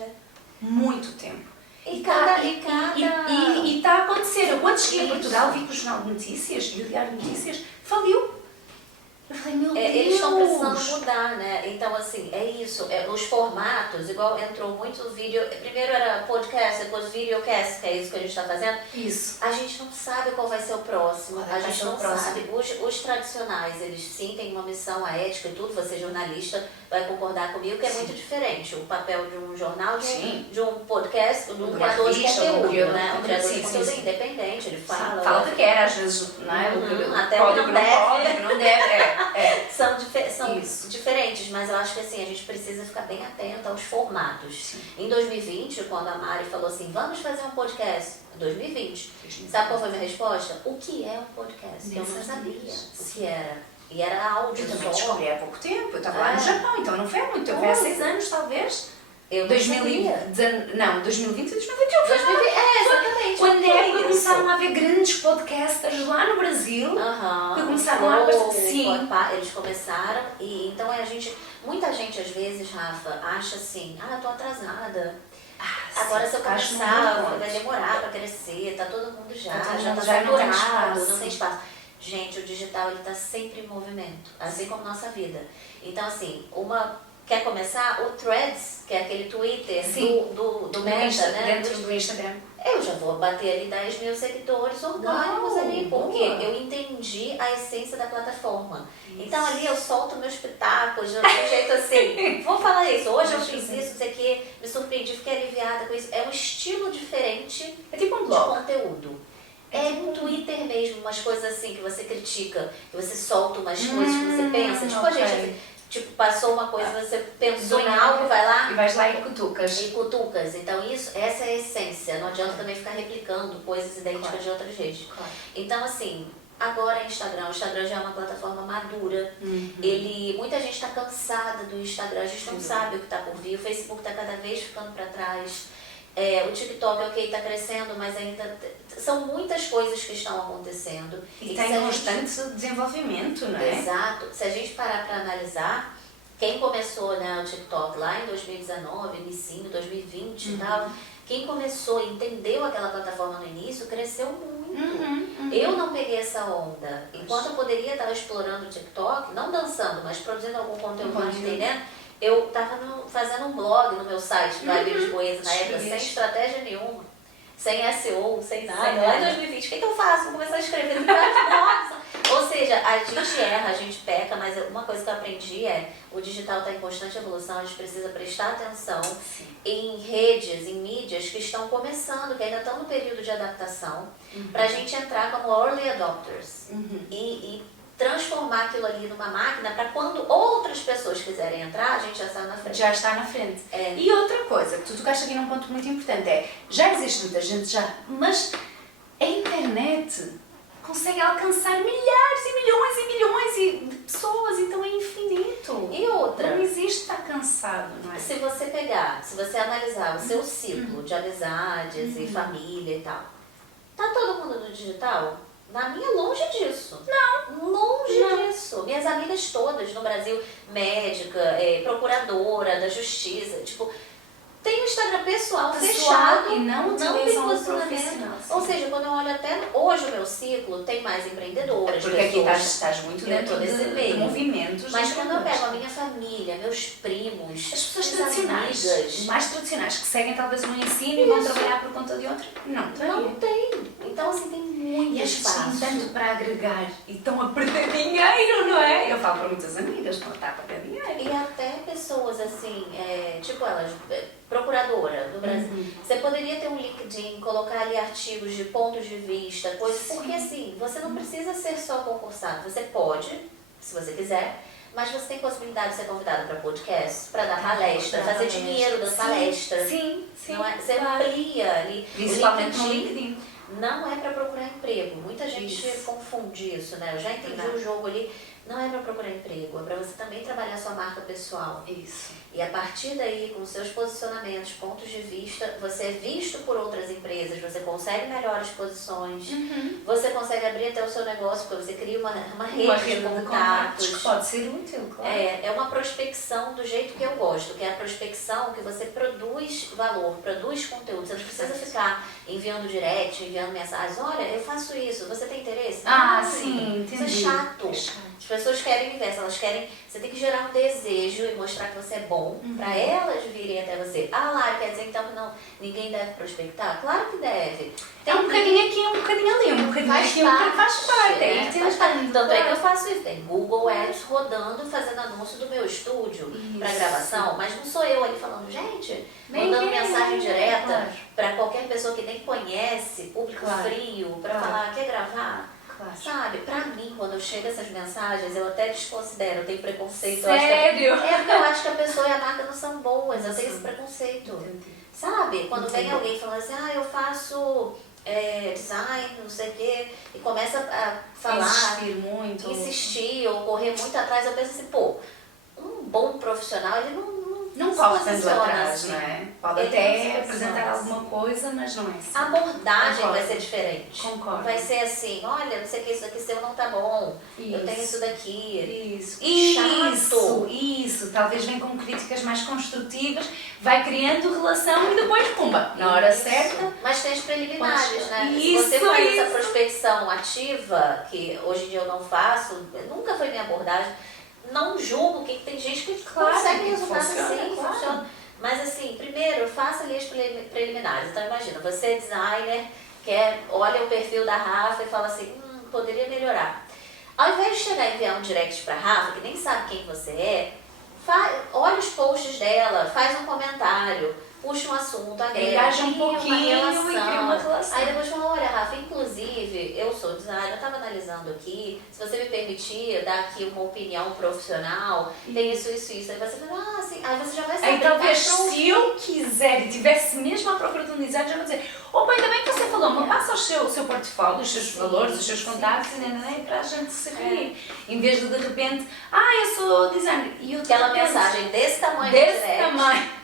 Muito tempo. E está a acontecer. Eu, quando cheguei a Portugal, vi que o Jornal de Notícias e o Diário de Notícias faliu. Eu falei, meu Deus! Eles estão precisando mudar, né? Então, assim, é isso. Os formatos, igual entrou muito vídeo. Primeiro era podcast, depois videocast, que é isso que a gente está fazendo. Isso. A gente não sabe qual vai ser o próximo. A gente não sabe. Os tradicionais, eles sim têm uma missão, a ética e tudo. Você, jornalista, vai concordar comigo que é muito diferente. O papel de um jornal, de um podcast, de um criador de conteúdo, né? Um criador de conteúdo independente, ele fala. Fala o que quer, às vezes, não é? Até o que não deve. Não deve, São diferentes, mas eu acho que assim, a gente precisa ficar bem atento aos formatos. Sim. Em 2020, quando a Mari falou assim, vamos fazer um podcast, 2020, sabe qual foi a minha resposta? O que é um podcast? Eu não sabia o que era. E era áudio. Eu também descobri há pouco tempo, eu estava lá no Japão, então não foi há muito tempo, foi há 6 anos talvez. Eu 2020 e 2021. Exatamente. Quando é que começaram a haver grandes podcasters lá no Brasil, que começaram a sim. Eles começaram e então muita gente às vezes, Rafa, acha assim, eu tô atrasada. Agora se eu começar, vai demorar para crescer, tá todo mundo já tá saturado, não tem espaço. Gente, o digital ele tá sempre em movimento, assim como nossa vida. Então assim, quer começar? O Threads, que é aquele Twitter do Meta, né? Dentro do Instagram. Eu já vou bater ali 10 mil seguidores orgânicos ali, porque eu entendi a essência da plataforma. Isso. Então ali eu solto meus pitacos de um jeito assim, vou falar isso, hoje eu fiz isso, não sei o que, me surpreendi, fiquei aliviada com isso. É um estilo diferente tipo um de conteúdo. É um Twitter mesmo, umas coisas assim que você critica, que você solta umas coisas que você pensa, tipo a gente assim, tipo, passou uma coisa, você pensou em algo, vai lá... E vais lá e cutucas. Então, essa é a essência. Não adianta também ficar replicando coisas idênticas de outras redes. Então, assim, agora o Instagram já é uma plataforma madura. Muita gente está cansada do Instagram, a gente não sabe o que está por vir. O Facebook está cada vez ficando para trás. O TikTok, está crescendo, mas ainda... São muitas coisas que estão acontecendo. E está em constante desenvolvimento, não é? Exato. Se a gente parar para analisar, quem começou, né, o TikTok lá em 2019, início, 2020 e tal, quem começou e entendeu aquela plataforma no início, cresceu muito. Eu não peguei essa onda. Enquanto eu poderia estar explorando o TikTok, não dançando, mas produzindo algum conteúdo mais entendendo, eu estava fazendo um blog no meu site, Vibe Lisboeta, na época, sem estratégia nenhuma, sem SEO, sem nada. Lá em 2020, o que eu faço? Vou começar a escrever no blog. Ou seja, a gente erra, a gente peca, mas uma coisa que eu aprendi o digital está em constante evolução, a gente precisa prestar atenção em redes, em mídias que estão começando, que ainda estão no período de adaptação, para a gente entrar como early adopters e transformar aquilo ali numa máquina para quando outras pessoas quiserem entrar, a gente já está na frente. Já está na frente. E outra coisa, que tu tocaste aqui num ponto muito importante já existe muita gente mas a internet consegue alcançar milhares de pessoas, então é infinito. E outra? Não existe estar cansado, não é? Se você analisar o seu ciclo de amizades e família e tal, tá todo mundo no digital? Na minha, longe disso. Não. Longe disso. Minhas amigas todas no Brasil, médica, procuradora da justiça, tem um Instagram pessoal fechado e não tem profissional. Ou seja, quando eu olho até hoje o meu ciclo, tem mais empreendedoras, porque aqui estás muito dentro desse meio. Movimentos. Mas quando eu pego a minha família, meus primos, as pessoas tradicionais, amigas, mais tradicionais, que seguem talvez um ensino e vão trabalhar por conta de outra, não tem. Então, assim, tem muito espaço. E tanto para agregar e estão a perder dinheiro, não é? Eu falo para muitas amigas que não está a perder dinheiro. E até pessoas assim, elas, procuradora do Brasil. Você poderia ter um LinkedIn, colocar ali artigos de pontos de vista, coisas, porque assim, você não precisa ser só concursado. Você pode, se você quiser, mas você tem possibilidade de ser convidada para podcast, para dar palestra, fazer dinheiro dando palestra. Sim. Não é? Você amplia ali. Principalmente no LinkedIn. Não é para procurar emprego. Muita gente confunde isso, né? Eu já entendi o jogo ali. Não é para procurar emprego, é para você também trabalhar sua marca pessoal. Isso. E a partir daí, com seus posicionamentos, pontos de vista, você é visto por outras empresas, você consegue melhores posições, você consegue abrir até o seu negócio, porque você cria uma rede de contatos. Que pode ser útil, claro. É uma prospecção do jeito que eu gosto, que é a prospecção que você produz valor, produz conteúdo. Você não precisa ficar enviando direct, enviando mensagens. Olha, eu faço isso, você tem interesse? Sim, entendi. Isso é chato. As pessoas querem o inverso, elas querem, você tem que gerar um desejo e mostrar que você é bom para elas virem até você. Ah lá, quer dizer então que não, ninguém deve prospectar? Claro que deve. Tem um bocadinho aqui, um bocadinho ali, um bocadinho aqui, um bocadinho faz parte. Faz parte. Tanto é que eu faço isso, tem Google Ads rodando, fazendo anúncio do meu estúdio para gravação, mas não sou eu ali falando, gente, mandando mensagem direta para qualquer pessoa que nem conhece, público frio, para falar, quer gravar? Sabe, pra mim, quando eu chego essas mensagens, eu até desconsidero, eu tenho preconceito. Sério? Porque eu acho que a pessoa e a marca não são boas, eu tenho esse preconceito. Entendi. Sabe? Quando vem alguém falando assim, eu faço design, não sei o quê, e começa a falar, insistir ou correr muito atrás, eu penso assim, pô, um bom profissional, ele não corre tanto atrás, assim. Não é? Pode até apresentar alguma coisa, mas não é assim. A abordagem vai ser diferente. Concordo. Vai ser assim, olha, não sei o que, isso daqui seu não tá bom. Eu tenho isso daqui. Isso. Talvez venha com críticas mais construtivas, vai criando relação e depois, pumba, na hora certa. Mas tem as preliminares, né? Se você faz essa prospecção ativa, que hoje em dia eu não faço, nunca foi minha abordagem, não julgo que tem gente que consegue resultado assim, funciona. Mas assim, primeiro, faça ali as preliminares. Então imagina, você é designer, olha o perfil da Rafa e fala assim, poderia melhorar. Ao invés de chegar e enviar um direct pra Rafa, que nem sabe quem você é, olha os posts dela, faz um comentário, puxa um assunto, agrega, engaja um pouquinho e cria uma relação. Aí depois fala, olha Rafa, inclusive, eu sou designer, eu estava analisando aqui, se você me permitir dar aqui uma opinião profissional, tem isso. Aí você fala, sim, aí você já vai saber. Aí talvez se eu quiser e tivesse mesmo à procura de um designer, já vou dizer, opa, ainda bem que você falou, mas passa o seu portfólio, os seus valores, os seus contatos, para a gente se reunir. Em vez de repente, eu sou designer. E aquela mensagem desse tamanho,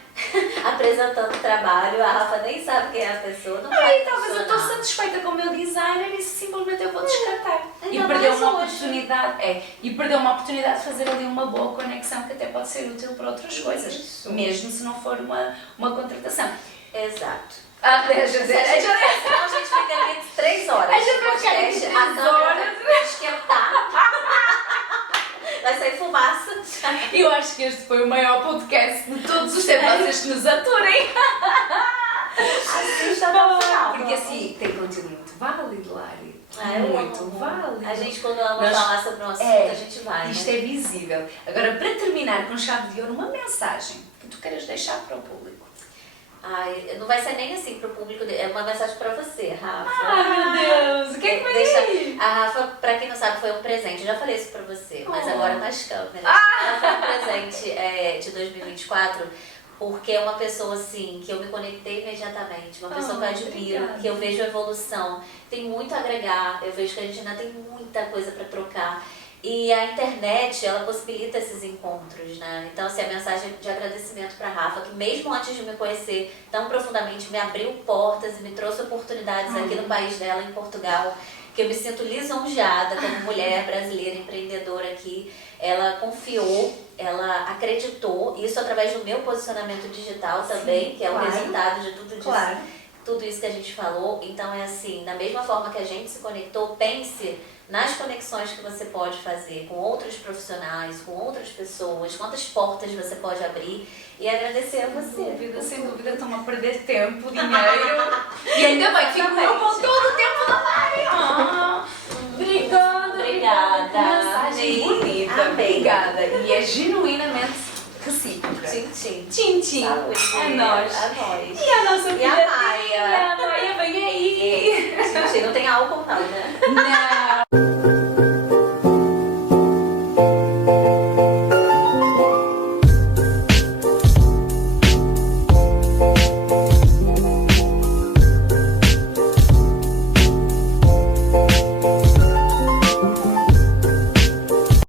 apresentando o trabalho, a Rafa nem sabe quem é a pessoa. Aí talvez eu estou satisfeita com o meu designer e simplesmente eu vou descartar. E perdeu uma oportunidade. E perdeu uma oportunidade de fazer ali uma boa conexão que até pode ser útil para outras coisas. Mesmo se não for uma contratação. Exato. A gente fica ali 3 horas. A gente vai ficar ali 3 horas. Esquentar. Vai sair fumaça. Eu acho que este foi o maior podcast de todos os tempos. Vocês que nos aturem. Assista ao final. Porque assim, tem conteúdo muito válido, Lari. Muito válido. A gente, quando ama falar sobre um assunto, a gente vai. Isto é visível. Agora, para terminar com chave de ouro, uma mensagem que tu queres deixar para o público. Não vai ser nem assim pro público, é uma mensagem pra você, Rafa. Meu Deus, o que é que vai ser? A Rafa, pra quem não sabe, foi um presente, eu já falei isso pra você, mas agora nas câmeras. Ela foi um presente de 2024, porque é uma pessoa assim, que eu me conectei imediatamente, uma pessoa que eu admiro, que eu vejo evolução, tem muito a agregar, eu vejo que a gente ainda tem muita coisa pra trocar. E a internet, ela possibilita esses encontros, né? Então, assim, a mensagem de agradecimento para a Rafa, que mesmo antes de me conhecer tão profundamente, me abriu portas e me trouxe oportunidades aqui no país dela, em Portugal, que eu me sinto lisonjeada como mulher brasileira, empreendedora aqui. Ela confiou, ela acreditou, isso através do meu posicionamento digital também, que é o resultado de tudo disso, tudo isso que a gente falou. Então, é assim, da mesma forma que a gente se conectou, pense nas conexões que você pode fazer com outros profissionais, com outras pessoas, quantas portas você pode abrir e agradecer a você. Sem dúvida, estão a perder tempo, dinheiro. E ainda bem, fico eu com todo o tempo da Mari. Obrigada. Mensagem bonita. Obrigada. E é genuinamente recíproca. Tchim. Saúde. É nóis. E a nossa filha. E a Maia. Vem aí. Não tem álcool não, né? Não.